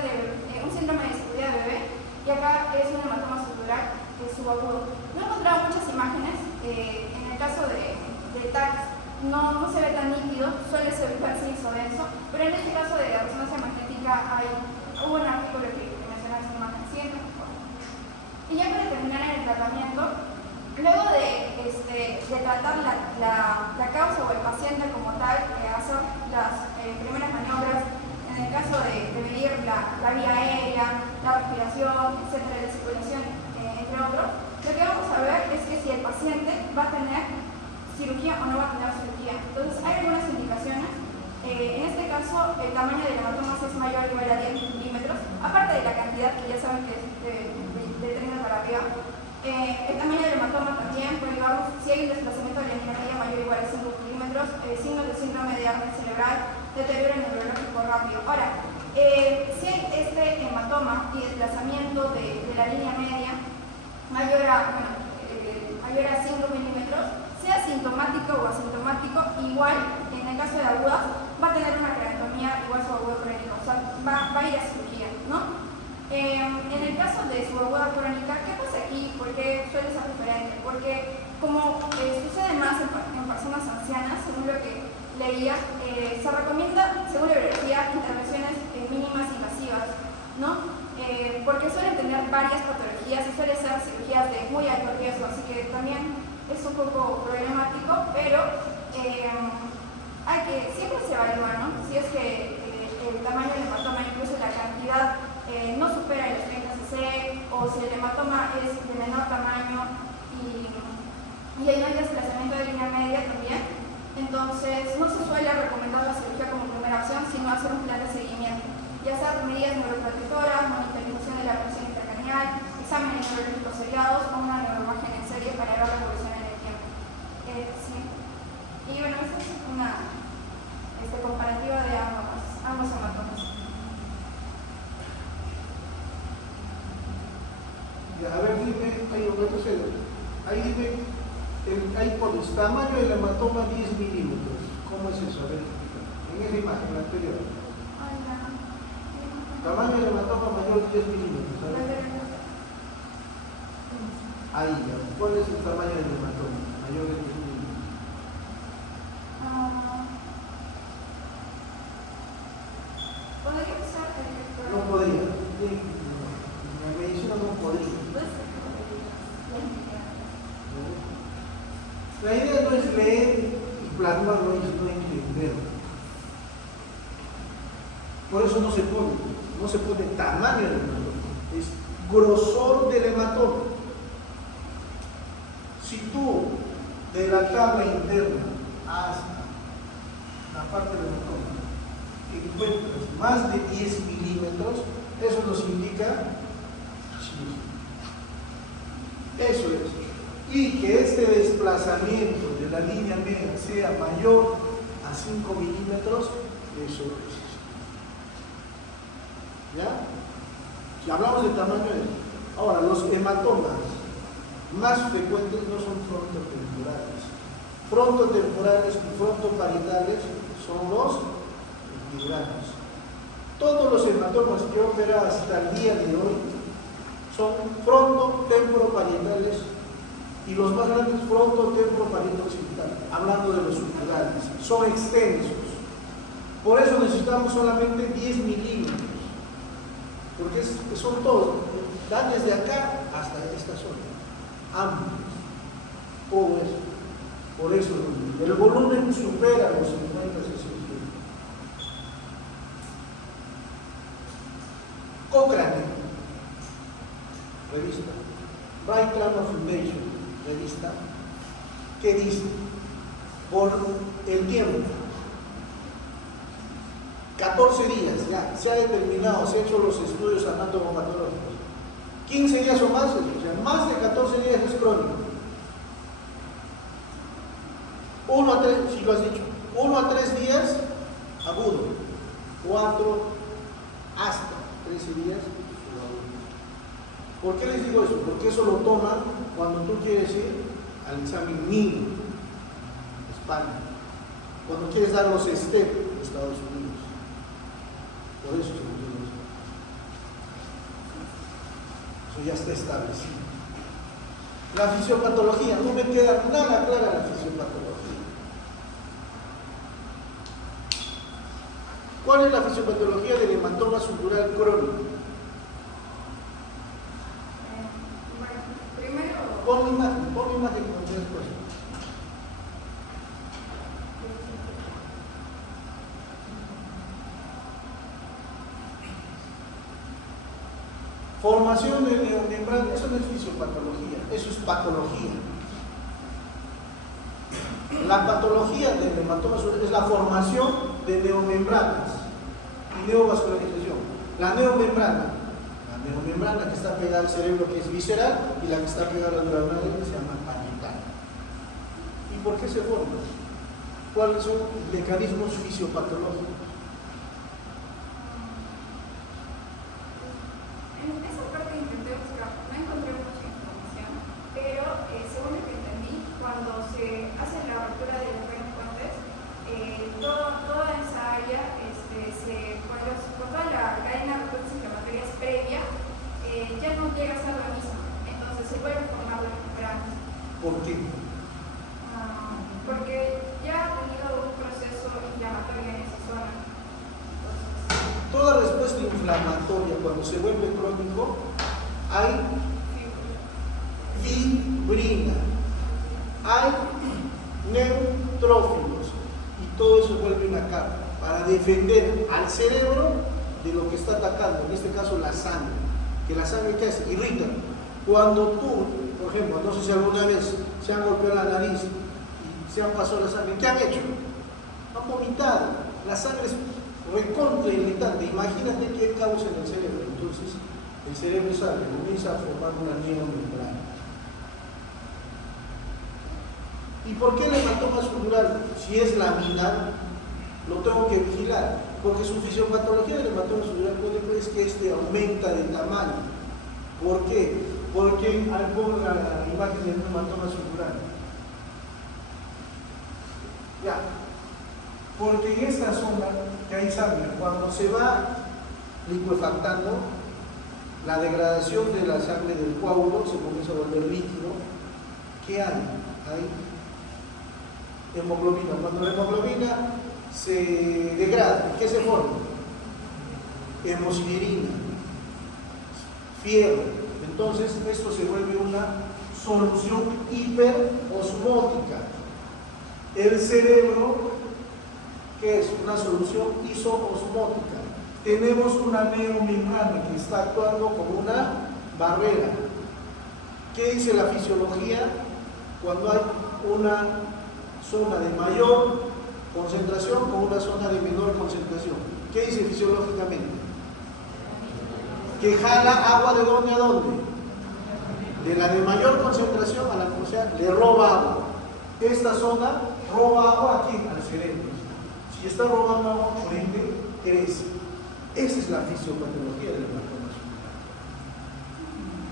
un síndrome de seguridad de bebé, y acá es un hematoma sutural subagudo. No he encontrado muchas imágenes. En el caso de TAC no se ve tan nítido, suele ser isodenso, pero en este caso de resonancia magnética hubo un artículo que menciona esta imagen. Siguiente, por favor. Y ya para terminar en el tratamiento, luego de tratar la causa o el paciente como tal, hacer las primeras maniobras, en el caso de medir la vía aérea, la respiración, etcétera, la circulación, entre otros, lo que vamos a ver es que si el paciente va a tener cirugía o no va a tener cirugía. Entonces hay algunas indicaciones. En este caso, el tamaño del hematoma es mayor o igual a 10 milímetros, aparte de la cantidad que ya saben que es de 30 para arriba. El tamaño del hematoma también puede llevar, si hay un desplazamiento de la línea media mayor o igual a 5 milímetros, signos de síndrome de hernia cerebral, deterioro neurológico rápido. Ahora, si hay este hematoma y desplazamiento de la línea media mayor a 5 milímetros, sea sintomático o asintomático, igual en el caso de agudas va a tener una craneotomía igual subaguda crónica, o sea, va a ir a cirugía, ¿no? En el caso de subaguda crónica, ¿qué pasa aquí? ¿Por qué suele ser diferente? Porque como sucede más en personas ancianas, según lo que leía, se recomienda, según la biología, intervenciones mínimas invasivas, ¿no? Porque suelen tener varias patologías y suelen ser cirugías de muy alto riesgo, así que también es un poco problemático, pero siempre se evalúa, ¿no? Si es que el tamaño del hematoma, incluso la cantidad, no supera los 30 cc, o si el hematoma es de menor tamaño y no hay desplazamiento de línea media también, entonces no se suele recomendar la cirugía como primera opción, sino hacer un plan de seguimiento y hacer medidas neuroprotectoras, monitorización de la presión intracraneal, exámenes neurológicos seriados o una neuroimagen en serie para ver la evolución en el tiempo. Sí. Y bueno, esta es una comparativa de ambos hematomas. Ya, a ver, dime, ahí retrocedo. Ahí dime, ahí pones tamaño del hematoma 10 milímetros. ¿Cómo es eso? A ver, en esa imagen, la anterior. Tamaño del hematoma mayor de 10 milímetros. A ver. Ahí ya. ¿Cuál es el tamaño del hematoma mayor de 10 milímetros? ¿Podría usar el vector? No podría. En la medicina no podría. La idea no es leer y plasmar, no entender. Por eso no se pone tamaño del hematoma, es grosor del hematoma. Si tú de la tabla interna hasta la parte del hematoma encuentras más de 10 milímetros, eso nos indica eso es. Y que este desplazamiento de la línea media sea mayor a 5 milímetros, eso es. ¿Ya? Si hablamos de tamaño, ahora los hematomas más frecuentes no son frontotemporales. Frontotemporales y frontoparietales son los epidurales. Todos los hematomas que he operado hasta el día de hoy son frontotemporoparietales y los más grandes frontotemporoparietoccidentales, hablando de los subdurales, son extensos. Por eso necesitamos solamente 10 milímetros, porque son todos, dan desde acá hasta esta zona, amplios, todo eso. Por eso el volumen supera los 50 centímetros. Cochrane, revista. Bright Trauma Foundation, revista. ¿Qué dice? Por el tiempo. 14 días ya, se ha determinado, se han hecho los estudios anatomopatológicos. 15 días o más, o sea, más de 14 días es crónico. 1 a 3, si lo has dicho, 1 a 3 días agudo, 4 hasta 13 días subagudo. ¿Por qué les digo eso? Porque eso lo toman cuando tú quieres ir al examen MIN, España, cuando quieres dar los STEP en Estados Unidos. Por eso se lo digo eso. Eso ya está establecido. La fisiopatología, no me queda nada clara la fisiopatología. ¿Cuál es la fisiopatología del hematoma subdural crónico? Primero, Pon imagen con tres cosas. Formación de neomembrana, eso no es fisiopatología, eso es patología. La patología del hematoma subdural es la formación de neomembranas y neovascularización. La neomembrana que está pegada al cerebro, que es visceral, y la que está pegada a la neuronal, que se llama parietal. ¿Y por qué se forma? ¿Cuáles son los mecanismos fisiopatológicos? en esa parte intenté buscar, no encontré mucha información, pero según lo que entendí, cuando se hace la abertura de los venas puentes, toda esa área, por toda la cadena de procesos inflamatorias previa, ya no llega a ser la misma, entonces se puede formar las membranas. ¿Por qué? Porque ya ha tenido un proceso inflamatorio en esa zona. Entonces, Toda respuesta inflamatoria, cuando se vuelve crónico, hay fibrina, hay neutrófilos, y todo eso vuelve una capa para defender al cerebro de lo que está atacando, en este caso la sangre, que la sangre ¿qué hace? Irrita. Cuando tú, por ejemplo, no sé si alguna vez se han golpeado la nariz y se han pasado la sangre, ¿qué han hecho? Han vomitado. La sangre es recontra irritante. Imagínate qué causa en el cerebro. Entonces, el cerebro sale, comienza a formar una neomembrana. ¿Y por qué el hematoma subdural, si es laminar, lo tengo que vigilar? Porque su fisiopatología del hematoma subdural puede ser que este aumenta de tamaño. ¿Por qué? Porque ahí pongo la imagen del hematoma subdural. Ya. Porque en esta zona que hay sangre, cuando se va liquefactando, la degradación de la sangre del coágulo se comienza a volver líquido. ¿Qué hay? Hay hemoglobina. Cuando la hemoglobina se degrada, ¿qué se forma? Hemosiderina, fierro. Entonces esto se vuelve una solución hiperosmótica. El cerebro, ¿qué es? Una solución isoosmótica. Tenemos una neuromembrana que está actuando como una barrera. ¿Qué dice la fisiología? Cuando hay una zona de mayor concentración o una zona de menor concentración. ¿Qué dice fisiológicamente? Que jala agua ¿de dónde a dónde? De la de mayor concentración a la, o sea, le roba agua. Esta zona roba agua aquí al cerebro. Si está robando agua, por ende, crece. Esa es la fisiopatología del hematoma subdural.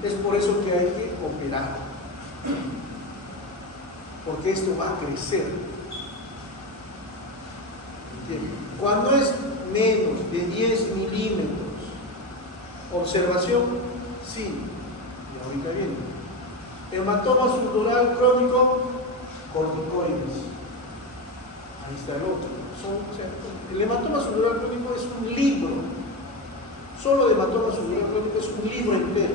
Es por eso que hay que operar. Porque esto va a crecer. ¿Entienden? Cuando es menos de 10 milímetros, observación, sí. Y ahorita viene. Hematoma subdural crónico, corticoides. Ahí está el otro. O sea, el hematoma subdural crónico es un libro. Solo de hematoma subdural crónico es un libro entero.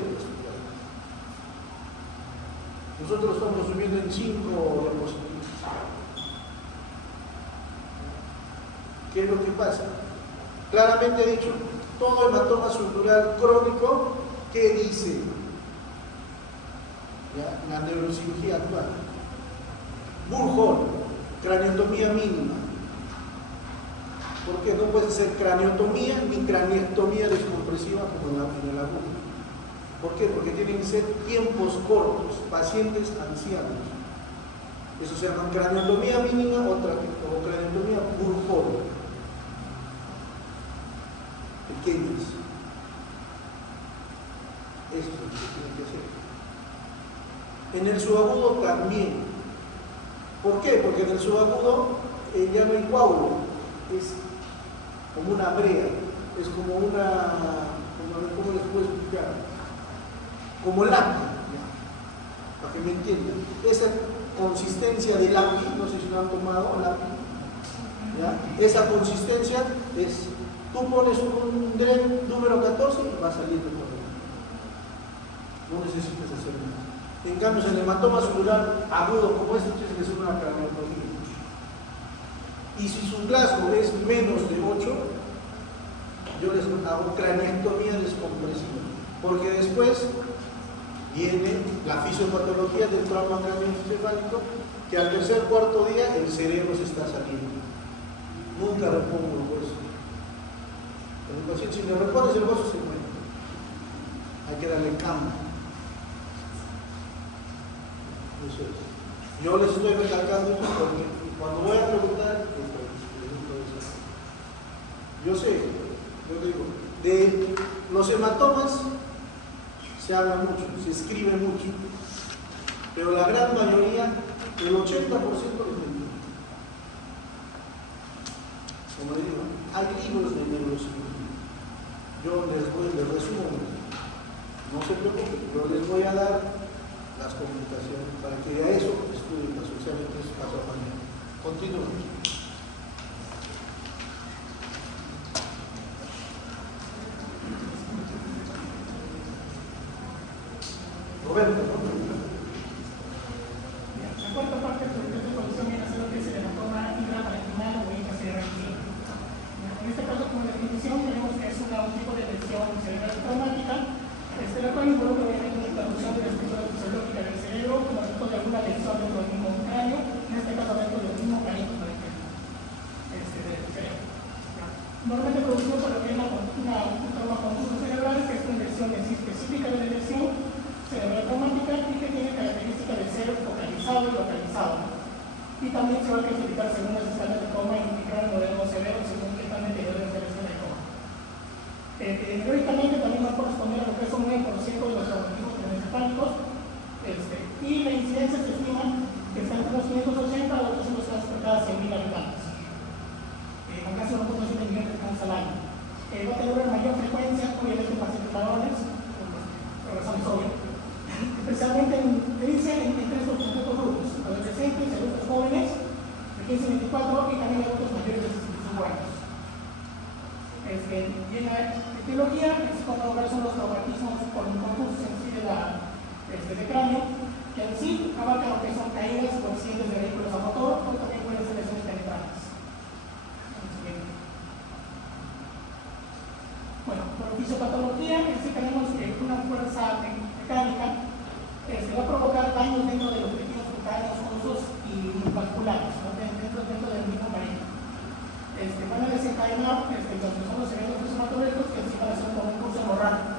Nosotros estamos subiendo en 5 diapositivas. ¿Qué es lo que pasa? Claramente he dicho, todo hematoma subdural crónico, ¿qué dice? ¿Ya? La neurocirugía actual. Burjón, craniotomía mínima. ¿Por qué? No puede ser craniotomía ni craneectomía descompresiva como en el agudo. ¿Por qué? Porque tienen que ser tiempos cortos, pacientes ancianos. Eso se llama craniotomía mínima o craniotomía burjón. Pequeños. Esto es lo que tiene que hacer. En el subagudo también. ¿Por qué? Porque en el subagudo ya no hay coágulo, es como una brea, es como una, ¿cómo les puedo explicar? Como lápiz, para que me entiendan. Esa consistencia de lápiz, no sé si lo han tomado, lápiz, ¿ya? Esa consistencia es, tú pones un DREN número 14 y va saliendo por ahí. No necesitas hacer nada. En cambio, en el hematoma subdural agudo como este, tienes que hacer una craniotomía. Y si su Glasgow es menos de 8, yo les hago craneectomía descompresiva. Porque después viene la fisiopatología del trauma craneoencefálico, que al tercer cuarto día el cerebro se está saliendo. Nunca repongo el hueso. El paciente, si le repones el hueso, se muere. Hay que darle cama. Eso es. Yo les estoy recalcando esto porque cuando voy a preguntar, yo sé, yo digo, de los hematomas se habla mucho, se escribe mucho, pero la gran mayoría, el 80% es mentira. Como les digo, hay libros de neurocirugía. Yo les resumo, no se preocupen, yo les voy a dar las comunicaciones para que a eso estudien las sociales paso a paso. Continúa. Roberto, ¿no? La cuarta parte del proyecto de producción viene a ser lo que se hematoma intraparenquimal o IKCRQ. En este caso, como definición, tenemos que es un tipo de lesión cerebral traumática, la cual involucra obviamente una interrupción de la estructura fisiológica del cerebro como efecto de alguna lesión dentro del mismo cráneo, en este caso dentro del mismo canito, por ejemplo, del cerebro. Normalmente producido por lo que es un trauma confuso cerebral, que es una lesión en sí específica de la lesión cerebral traumática y que tiene características de ser focalizado y localizado. Y también se va a clasificar según las escalas de coma y indicar el modelo severo según qué tan deteriorado es la escala de coma. Teóricamente también va a corresponder a lo que es un 9% de los traumatismos craneoencefálicos y también adultos mayores de 65 años. Y en la etiología es cuando son los traumatismos por inconfusos en sí de cráneo, que en sí abarcan lo que son caídas o accidentes de vehículos a motor, o también pueden ser lesiones penetrales. Bueno, por fisiopatología, tenemos una fuerza mecánica va a provocar daños dentro de los tejidos cutáneos, osos y vasculares, ¿no? dentro del mismo marino. Van a desencadenar los que son los eventos fisiopatológicos que van a ser como un curso hemorrágico,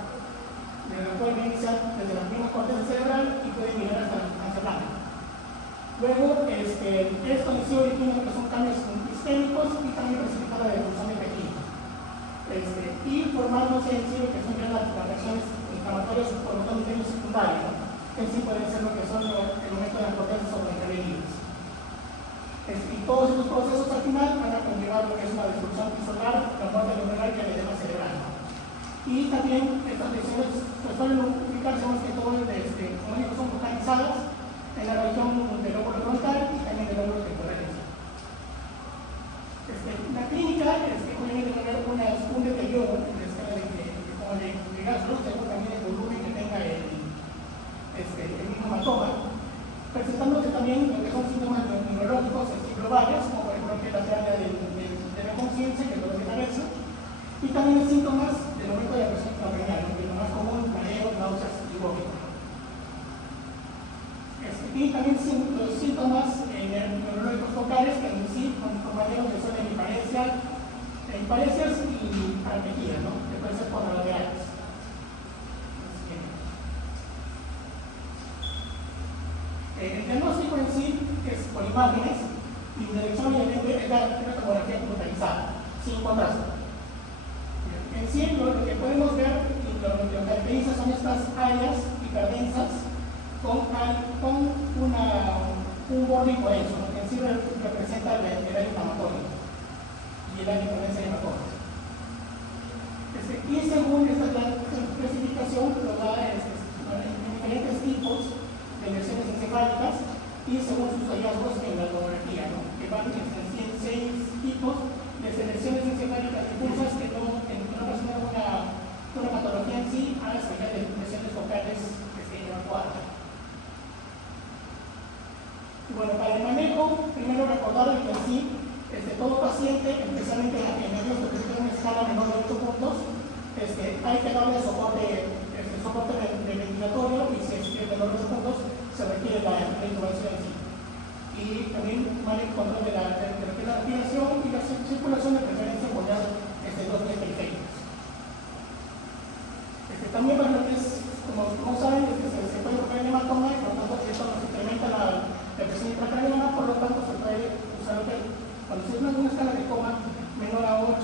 del cual inician desde la misma corteza cerebral y pueden llegar hasta la sustancia blanca. Luego, esto en sí origina lo que son cambios isquémicos y también precipita la devolución de tejido. Y formándose en sí lo que son ya las reacciones inflamatorias por los niveles secundarios, ¿no? En sí pueden ser lo que son el momento de la corteza sobre el cabello. Y todos estos procesos al final van a conllevar lo que es una destrucción tisolar, la muerte neuronal que le edema cerebral. Y también estas lesiones suelen ubicarse más que todo como digo, son localizadas en la región del lóbulo frontal y también del lóbulo temporal. La clínica obviamente va a haber un deterioro en la escala de gasto, según también el volumen que tenga el mismo hematoma, presentándose también lo que son síntomas neurológicos globales, como por ejemplo que la pérdida de la conciencia, que es lo de cabeza, y también síntomas del momento de la presión intracranial, que es lo más común, mareo, náuseas y vómito. Y también los síntomas neurológicos focales, que en sí, con manejo que son hemiparesias y parametría, ¿no? Que pueden ser contralaterales. El diagnóstico en sí es por imágenes y la dirección obviamente es la tomografía computarizada, sin contraste. En sí, lo que podemos ver y lo que caracteriza son estas áreas hiperdensas con un borde incoheso, ¿no? Que en sí representa el área inflamatoria y el área hiperdensa hematómica. Y según esta clasificación, lo da en diferentes tipos de lesiones encefálicas y según sus hallazgos en la tomografía, ¿no? Que van entre 106 tipos de lesiones encefálicas difusas que no presentan una patología en sí, hasta ya de lesiones focales evacuadas. Bueno, para el manejo, primero recordar que en sí, todo paciente, especialmente en aquellos que tienen una escala menor de 8 puntos, hay que darle soporte ventilatorio y si es menor de 8 puntos, se requiere la intubación en sí. Y también manejo control de la respiración y la circulación de preferencia con ya 2 vías periféricas. También para lo que es, como saben, se puede tocar el hematoma y por lo tanto esto nos incrementa la presión intracraniana, por lo tanto se puede usar cuando se usa una escala de coma menor a 8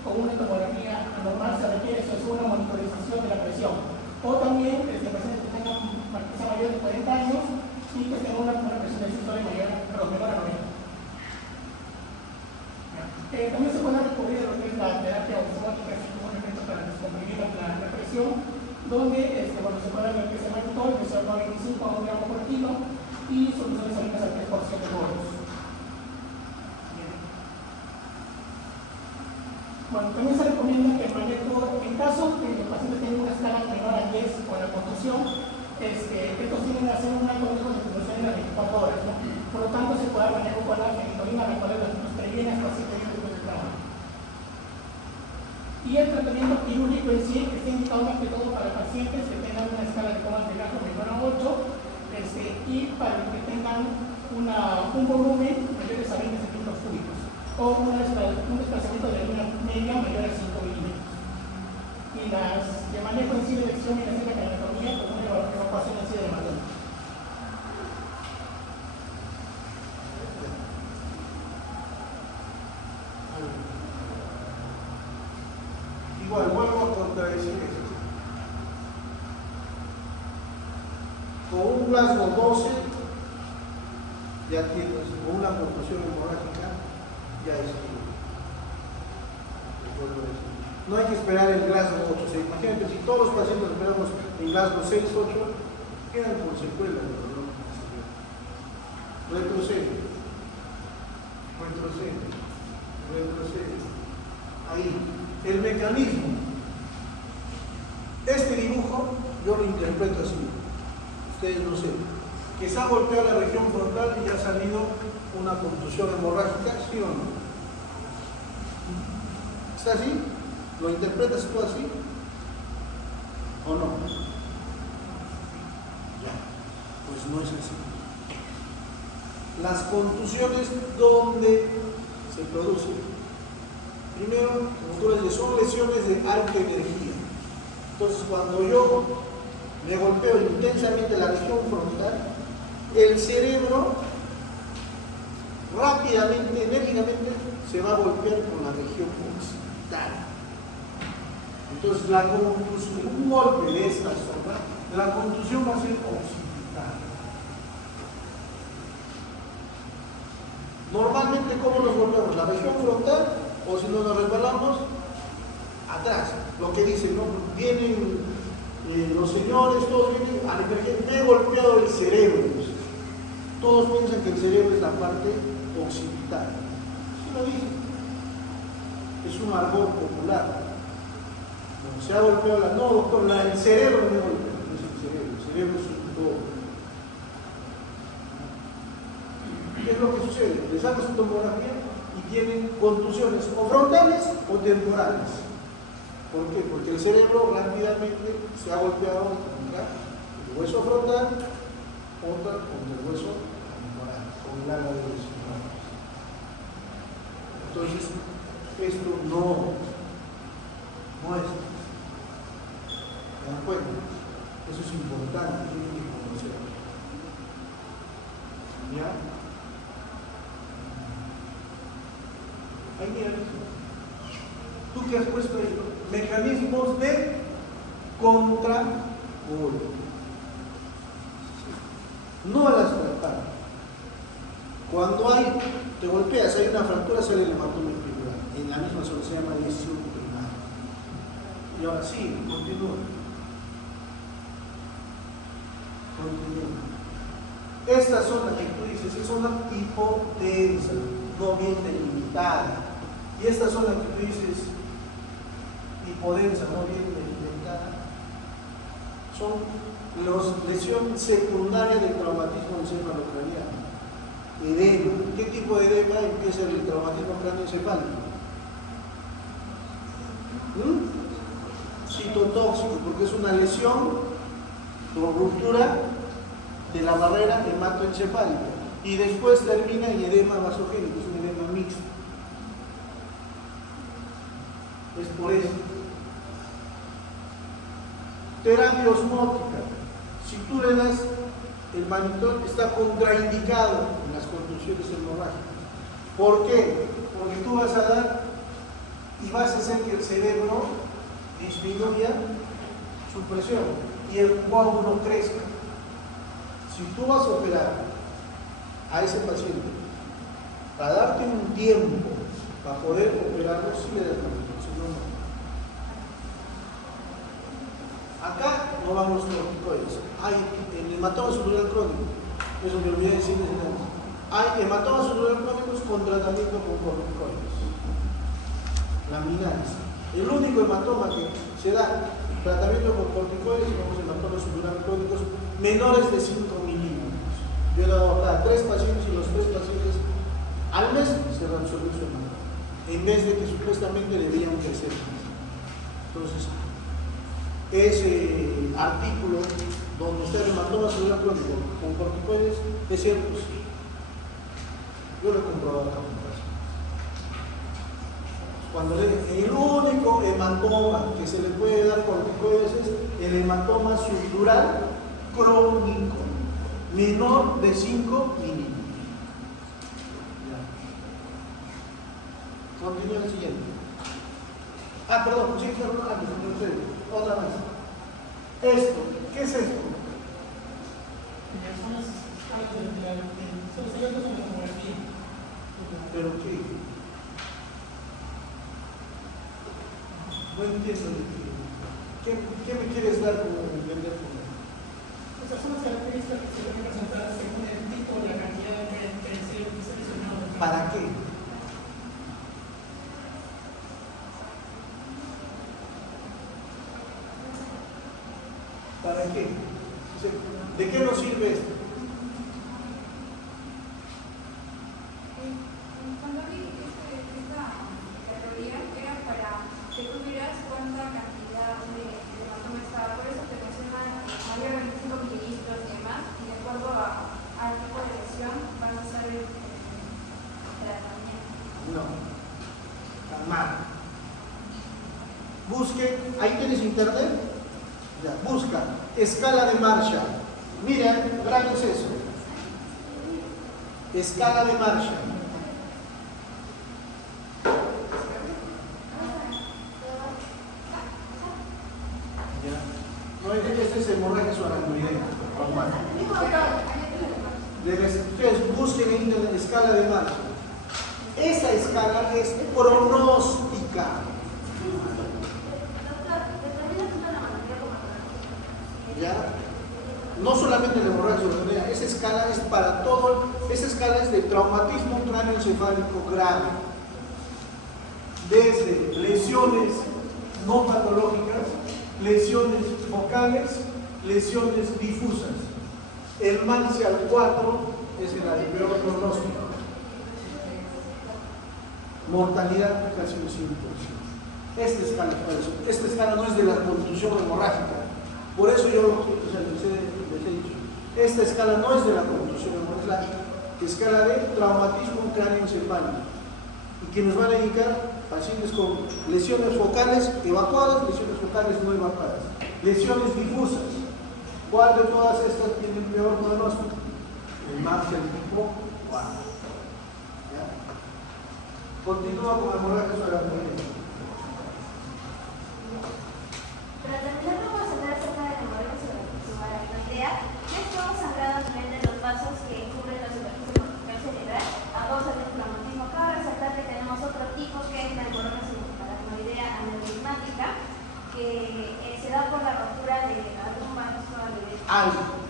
con una tomografía anormal se requiere eso es una monitorización de la presión. O también pacientes que tengan marquesa mayor de 40 años y que tengan una presión de sistole menor a 90. También se puede recurrir a lo que es la terapia osmótica, que es un efecto para descomprimir la presión, donde se puede ver que se mantol, que sea 25 a 1 gramo por kilo, y soluciones salinas al 3% de bolos. Bueno, también se recomienda que el manejo, en caso de que el paciente tenga una escala menor a 10 con la contusión, estos tienen que hacer un alto riesgo de contusión en las 24 horas, ¿no? Por lo tanto, se puede manejo con la fenitoína, la cual nos previene hasta 7 días después del trabajo. Y el tratamiento quirúrgico en sí está indicado más que todo para pacientes que tengan una escala de comas de gasto menor a 8 y para que tengan un volumen mayor de 20 centímetros cúbicos o un desplazamiento de la línea media mayor a 5 milímetros. Y las de manejo en sí de elección y la craniotomía con una evacuación en sí de hematoma. Igual, vuelvo a contradecir esto. Con un Glasgow 12 ya tienes, con una contusión hemorrágica ya es no hay que esperar el Glasgow 8. Imagínate, si todos los pacientes esperamos en Glasgow 6, 8, quedan con secuelas del dolor. Retrocede. retrocede. Ahí, el mecanismo. Este dibujo yo lo interpreto así, ustedes no sé, que se ha golpeado la región frontal y ya ha salido una contusión hemorrágica, ¿sí o no? ¿Está así? ¿Lo interpretas tú así? ¿O no? Ya, pues no es así. Las contusiones, ¿dónde se producen? Primero, como tú les dices, son lesiones de alta energía. Entonces, cuando yo me golpeo intensamente la región frontal, el cerebro rápidamente, enérgicamente, se va a golpear con la región occipital. Entonces, la contusión, un golpe de esta zona, la contusión va a ser occipital. Normalmente, ¿cómo nos golpeamos? ¿La región frontal? O si no nos resbalamos, atrás. Lo que dicen, ¿no? Vienen los señores, todos vienen a la emergencia, me he golpeado el cerebro. Todos piensan que el cerebro es la parte occipital. ¿Sí lo dicen? Es un argot popular. No, se ha golpeado la... No, doctor, el cerebro no es el cerebro es un todo. ¿Qué es lo que sucede? Les hago su tomografía y tienen contusiones o frontales o temporales. ¿Por qué? Porque el cerebro rápidamente se ha golpeado el hueso frontal, otra contra el hueso temporal, con el área de los huesos. Entonces, esto no es. ¿Se dan cuenta? Eso es importante, tienen que conocerlo. ¿Ya? Ahí mira, tú que has puesto ahí, mecanismos de contragolpe. No a las tratadas. Cuando te golpeas, hay una fractura, sale el hematoma epidural. En la misma zona se llama lesión primaria. Y ahora sí, continúa. Esta zona que tú dices es zona hipotensa, no bien delimitada. Y esta zona que tú dices hipodensa, no bien delimitada, son las lesiones secundarias del traumatismo encefalocraniano. Edema. ¿Qué tipo de edema empieza el traumatismo craneoencefálico? Citotóxico, porque es una lesión por ruptura de la barrera hematoencefálica y después termina en edema vasogénico, es un edema mixto. Es por eso. Terapia osmótica. Si tú le das el manitol, está contraindicado en las contusiones hemorrágicas. ¿Por qué? Porque tú vas a dar y vas a hacer que el cerebro disminuya su presión y el coágulo crezca. Si tú vas a operar a ese paciente para darte un tiempo para poder operarlo, sí le das manitol, si no, no. Acá no van los corticoides. Hay el hematoma subdural crónico, eso me olvidé decirles antes. Hay hematomas subdural crónicos con tratamiento con corticoides laminares. El único hematoma que se da tratamiento con corticoides son los hematomas subdural crónicos menores de 5 milímetros. Yo he dado a 3 pacientes y los 3 pacientes al mes se resolvió su hematoma, en vez de que supuestamente debían crecer más. Entonces, ese artículo donde usted hematoma subdural crónico con corticoides, es cierto, sí. Yo lo he comprobado acá. Cuando el único hematoma que se le puede dar corticoides es el hematoma subdural crónico, menor de 5 milímetros. Continúa el siguiente. Perdón, sí, otra más. Esto, ¿qué es esto? Son los eventos de la tomografía. ¿Pero qué? No entiendo ¿Qué me quieres dar como entender? Esas son las características que se deben presentar según el tipo de la cantidad de cerebro que se ha lesionado. ¿Para qué? ¿Para qué? ¿De qué nos sirve esto? Cuando vi esta categoría era para que tú vieras cuánta cantidad de hematoma estaba, por eso te mencionan mayor de 25 mililitros y demás, y de acuerdo al tipo de lesión van a ser el tratamiento. No, tan mal. Busquen, ahí tienes internet, ya, busca escala de Marshall. Mira, grábense eso. Escala de Marshall. Ya. No, este es hemorragia subaracnoidea. Ustedes busquen en internet escala de Marshall. Esa escala es pronóstica. ¿Ya? No solamente la hemorragia subaracnoidea, esa escala es para todo, esa escala es de traumatismo cráneoencefálico grave. Desde lesiones no patológicas, lesiones focales, lesiones difusas. El Marshall 4 es el peor pronóstico. Mortalidad casi un 100%. Esta escala no es de la contusión hemorrágica. Por eso yo les he dicho, esta escala no es de la contusión hemorrágica, es la escala de traumatismo cráneoencefálico. Y que nos van a indicar pacientes con lesiones focales evacuadas, lesiones focales no evacuadas, lesiones difusas. ¿Cuál de todas estas tiene el peor pronóstico? El Marshall tipo 4. ¿Ya? Continúa con la hemorragia subaracnoidea. Para terminar, vamos a hablar acerca de la hemorragia subaracnoidea. Ya estamos hablando a nivel de los vasos que cubren la superficie cortical cerebral a causa del traumatismo. Cabe resaltar que tenemos otro tipo que es la hemorragia subaracnoidea aneurismática, que se da por la rotura de algún vaso algo.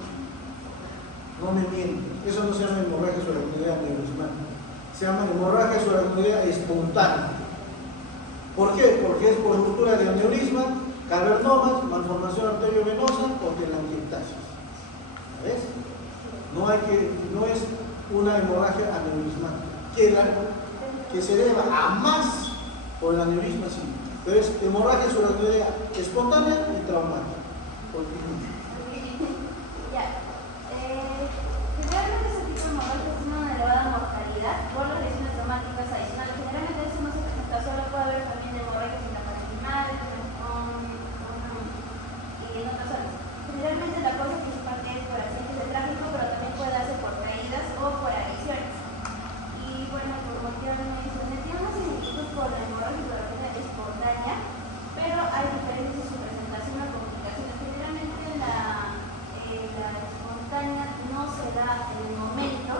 No me mienten. Eso no se llama hemorragia subaracnoidea aneurismática. Se llama hemorragia subaracnoidea espontánea. ¿Por qué? Porque es por ruptura de aneurisma, cavernomas, malformación arteriovenosa o telangiectasis. ¿Ves? No es una hemorragia aneurismática. Que se deba a más por el aneurisma, sí. Pero es hemorragia subaracnoidea espontánea y traumática. Ya. Generalmente ese tipo de hemorragia tiene una elevada mortalidad por las lesiones traumáticas adicionales. Generalmente eso no se presenta, solo puede haber también hemorragias intraparenquimales y en otras zonas. Generalmente la causa principal es por accidentes de tráfico, pero también puede darse por caídas o por agresiones. Y bueno, por motivo de tiene una similitud con la hemorragia subaracnoidea espontánea, pero hay diferencias en su presentación o complicaciones. Generalmente la espontánea no se da en el momento,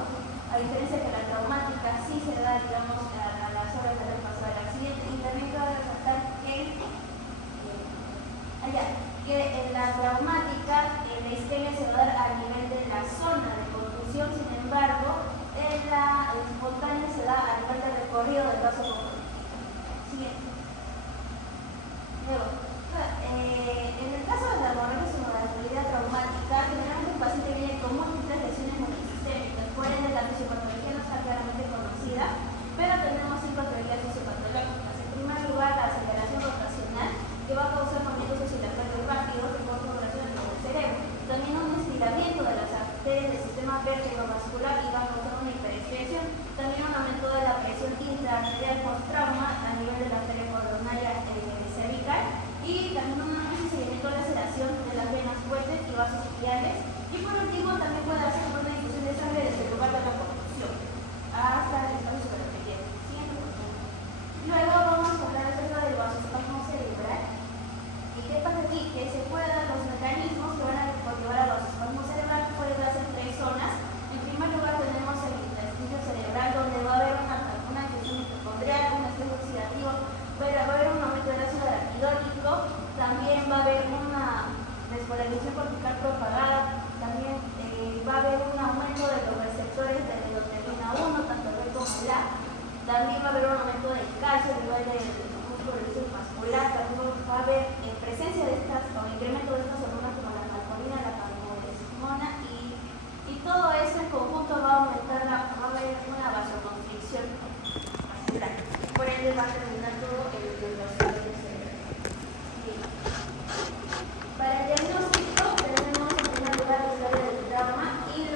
a diferencia que la traumática sí se da, digamos, a las horas de haber pasado el accidente. Y también cabe resaltar que en la traumática la isquemia se va a dar a nivel de la zona de contusión, sin embargo, en la espontánea se da a nivel del recorrido del vaso conjuntivo. Siguiente. Luego, en el caso de la hemorragia subaracnoidea traumática, generalmente el paciente viene con múltiples lesiones multisistémicas. Por ende, la fisiopatología no está claramente conocida, pero tenemos 5 teorías fisiopatológicas. En primer lugar, la aceleración rotacional, que va a causar movimientos oscilatorios rápidos de corta duración en el cerebro. También un estiramiento de las arterias del sistema vértebrovascular y va a causar una hiperextensión. También un aumento de la presión intraarterial post-trauma a nivel de la arteria coronaria cervical. Y también un seguimiento de laceración de las venas fuertes y vasos ciliares. Y por último, también puede hacer una difusión de sangre desde el lugar de la contusión hasta el espacio superficial. Siguiente, por favor. Luego vamos a hablar acerca del vasoespasmo cerebral. ¿Y qué pasa aquí? Que se puede dar los mecanismos que van a conllevar al vasoespasmo cerebral. Puede darse en 3 zonas. En primer lugar tenemos el intestino cerebral, donde va a haber una infección mitocondrial, un estrés oxidativo, va a haber un aumento del ácido arquidónico, también va a haber una despolarización cortical propagada, también va a haber un aumento de los receptores de endotelina 1, tanto el B como el A, también va a haber un aumento del calcio, igual del músculo vascular, también va a haber presencia de estas o incremento de estas hormonas como la melatonína él va a terminar todo el proceso de cerebro. Para el diagnóstico tenemos en primer lugar la historia del trauma y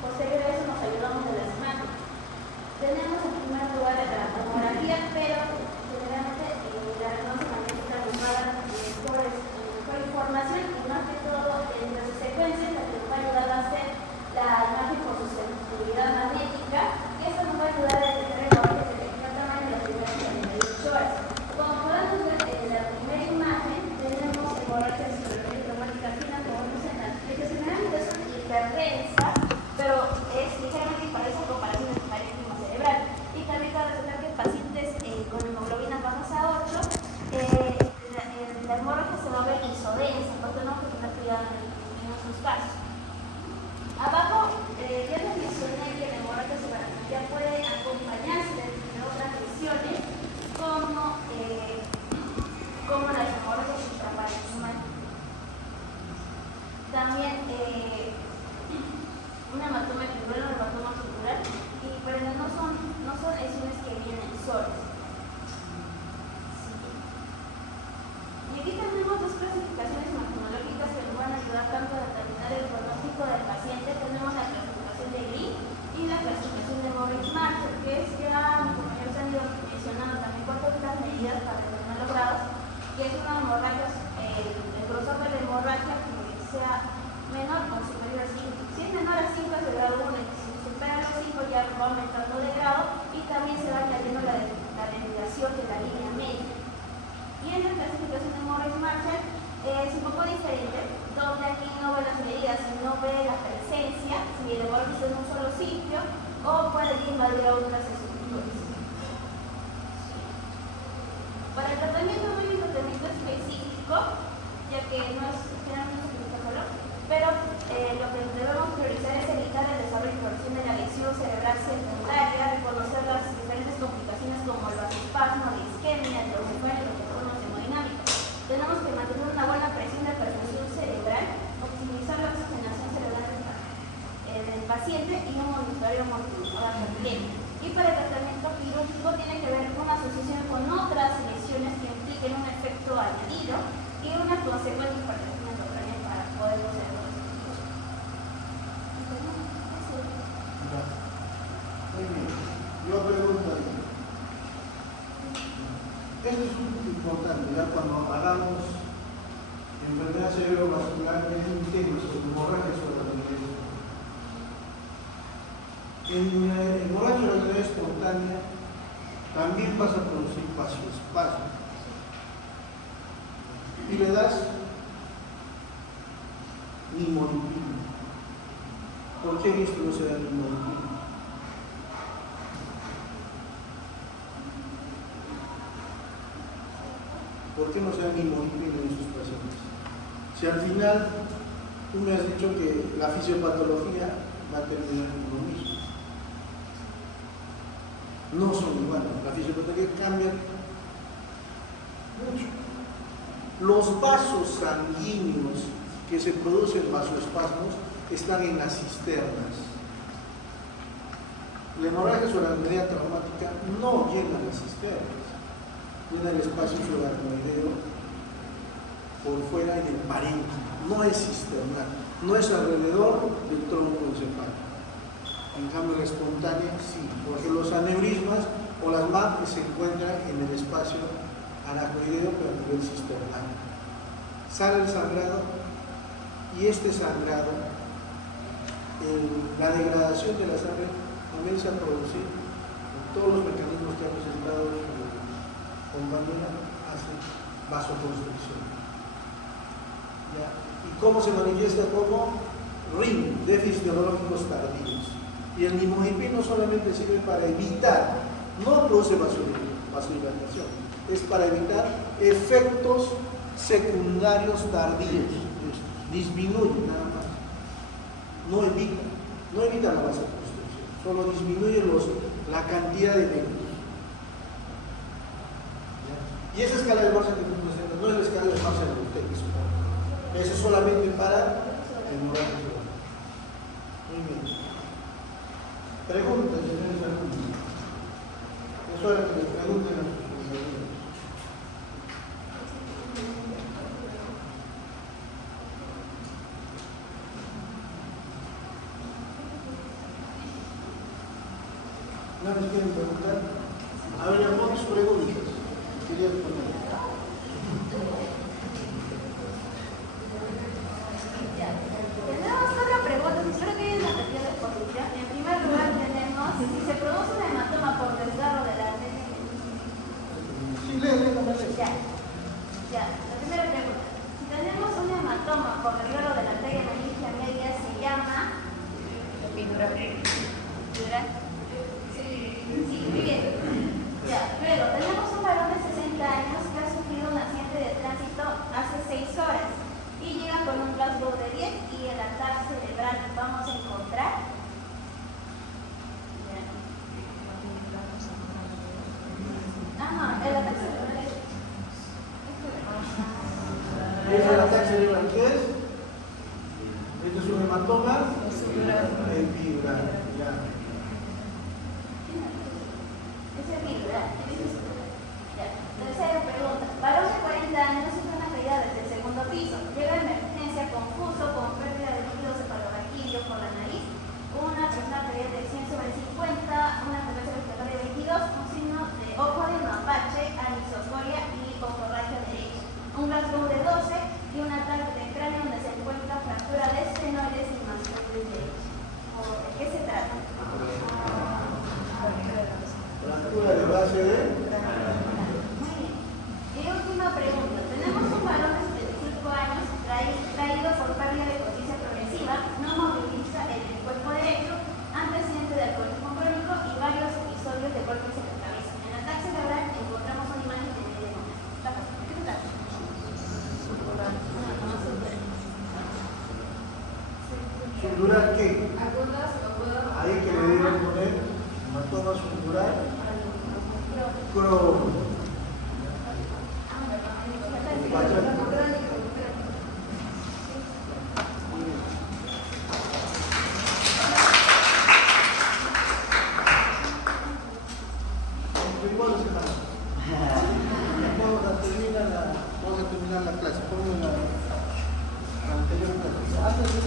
posterior a eso nos ayudamos de las imágenes. Tenemos en primer lugar la tomografía, pero generalmente la diagnóstica está agrupada por información y más que todo en las secuencias la que nos va a ayudar a hacer la imagen con su sensibilidad magnética, y eso nos va a ayudar a detectar el valor que se detecta en las primeras 48 horas. Como podemos ver en la primera imagen, tenemos hemorragias cerebrales traumáticas finas, como vemos en las flechas. Generalmente son hipertensas, pero es ligeramente parece a comparación del parénquima cerebral. Y también cabe resaltar que en pacientes con hemoglobinas bajas a 8, la hemorragia se va a ver isodensa, porque no hay que tener cuidado en esos casos. Abajo ya les mencioné que la hemorragia subaracnoidea puede acompañarse de otras lesiones como las hemorragias supraparasmáticas. También un hematoma epidural o hematoma tubular, pero no son lesiones que vienen solas. Y aquí tenemos dos clasificaciones hematológicas que nos van a ayudar tanto a determinar el pronóstico del paciente. Tenemos la clasificación de Green y la clasificación de Morris-Marshall, que es ya, como ya se han ido mencionando también, cuatro de las medidas para determinar los grados, que es una hemorragia, el grosor de la hemorragia que sea menor o superior a 5. Si es menor a 5 es de grado 1, y si supera los 5 ya va aumentando de grado, y también se va añadiendo la desviación de la línea media. Y en la clasificación de Morris-Marshall es un poco diferente, donde aquí no ve las medidas, sino ve la presencia, si el hemorragia está en un solo sitio o puede invadir a otras estructuras. Para el tratamiento no hay un tratamiento específico, ya que no es generalmente se utiliza solo, pero lo que debemos priorizar es evitar el desarrollo y progresión de la lesión cerebral secundaria, reconocer las diferentes complicaciones como los espasmos, la isquemia, el traumatismo, los trastornos hemodinámicos. Tenemos que mantener una buena presión de perfusión cerebral, optimizar la oxigenación cerebral del paciente y un monitoreo mortuorio también. Y para el tratamiento quirúrgico tiene que ver con una asociación con otras lesiones que impliquen un efecto añadido y una consecuente hipertensión endocrinal para poder proceder. Muy bien. Yo pregunto ahí. Esto es un punto importante, ya cuando hagamos enfermedad cerebrovascular es un tema sobre hemorragia subaracnoidea. En hemorragia subaracnoidea espontánea también vas a producir vasoespasmos y le das nimodipina. ¿Por qué esto no se da nimodipina? ¿Por qué no se da nimodipina en esos pacientes? Si al final tú me has dicho que la fisiopatología va a terminar en lo mismo. No son iguales, la fisiopatología cambia mucho. Los vasos sanguíneos que se producen vasoespasmos están en las cisternas. La hemorragia subaracnoidea traumática no llena las cisternas. Llena el espacio subaracnoideo por fuera en el parénquima, no es cisternal, no es alrededor del tronco encefálico. En cambio, la espontánea sí, porque los aneurismas o las MAP se encuentran en el espacio aracnoideo, pero a nivel cisternal. Sale el sangrado y este sangrado, la degradación de la sangre comienza a producir todos los mecanismos que hemos estado compañía hace vasoconstricción. ¿Ya? ¿Y cómo se manifiesta? Como RIM, déficit neurológicos tardíos. Y el nimodipino solamente sirve para evitar, no produce vasodilatación, es para evitar efectos secundarios tardíos. Disminuye nada más. No evita la vasoconstricción, solo disminuye la cantidad de eventos. Y esa escala de Marshall que tú presentas no es la escala de Marshall de ustedes. Eso es solamente para hemorragia cerebral. Muy bien. Preguntas, señores alumnos. Es Profesora, que le pregunten a sus alumnos. ¿No les quieren preguntar? A ver, pon sus preguntas. Quería poner. Tenemos otra pregunta, espero que haya repetido la exposición. En primer lugar tenemos si se produce un hematoma por desgarro de la arteria. Sí, lee, Ya, la primera pregunta. Si tenemos un hematoma por desgarro de la arteria meningia media, se llama epidural. ¿Epidural? Sí, muy bien. Ya, luego tenemos un varón de 60 años que ha sufrido un accidente de tránsito hace 6 horas y llega con un Glasgow de 10 y el ataque cerebral vamos a encontrar. El ataque cerebral es. ¿Es el ataque cerebral? ¿Qué es? Este es un hematoma epidural. Ya. Es epidural. Ya. Tercera pregunta. Varón de 40 años sufre una caída desde el segundo piso. Llega a emergencia confuso con pérdida de líquido cefalorraquídeo por la nariz. Una persona que de 100/50, una frecuencia respiratoria de 22, un signo de ojo de mapache, anisocoria y hipocorragia derecha. Un Glasgow de 12 y un ataque de cráneo donde se encuentra fractura de estenoides y mastoides derecha. ¿De qué se trata? Fractura de base de. Muy bien. Y última pregunta. Tenemos un varón de 75 años traído por pérdida de conciencia progresiva, no moviliza el cuerpo derecho, antecedente de alcoholismo crónico y varios episodios de golpes en la cabeza. En el ataque cerebral encontramos una imagen de edema. ¿Qué se trata? ¿Subdural qué? Ahí que le deben poner hematoma subdural crónico. Vamos a terminar la clase. Pongo la anterior clase. Antes de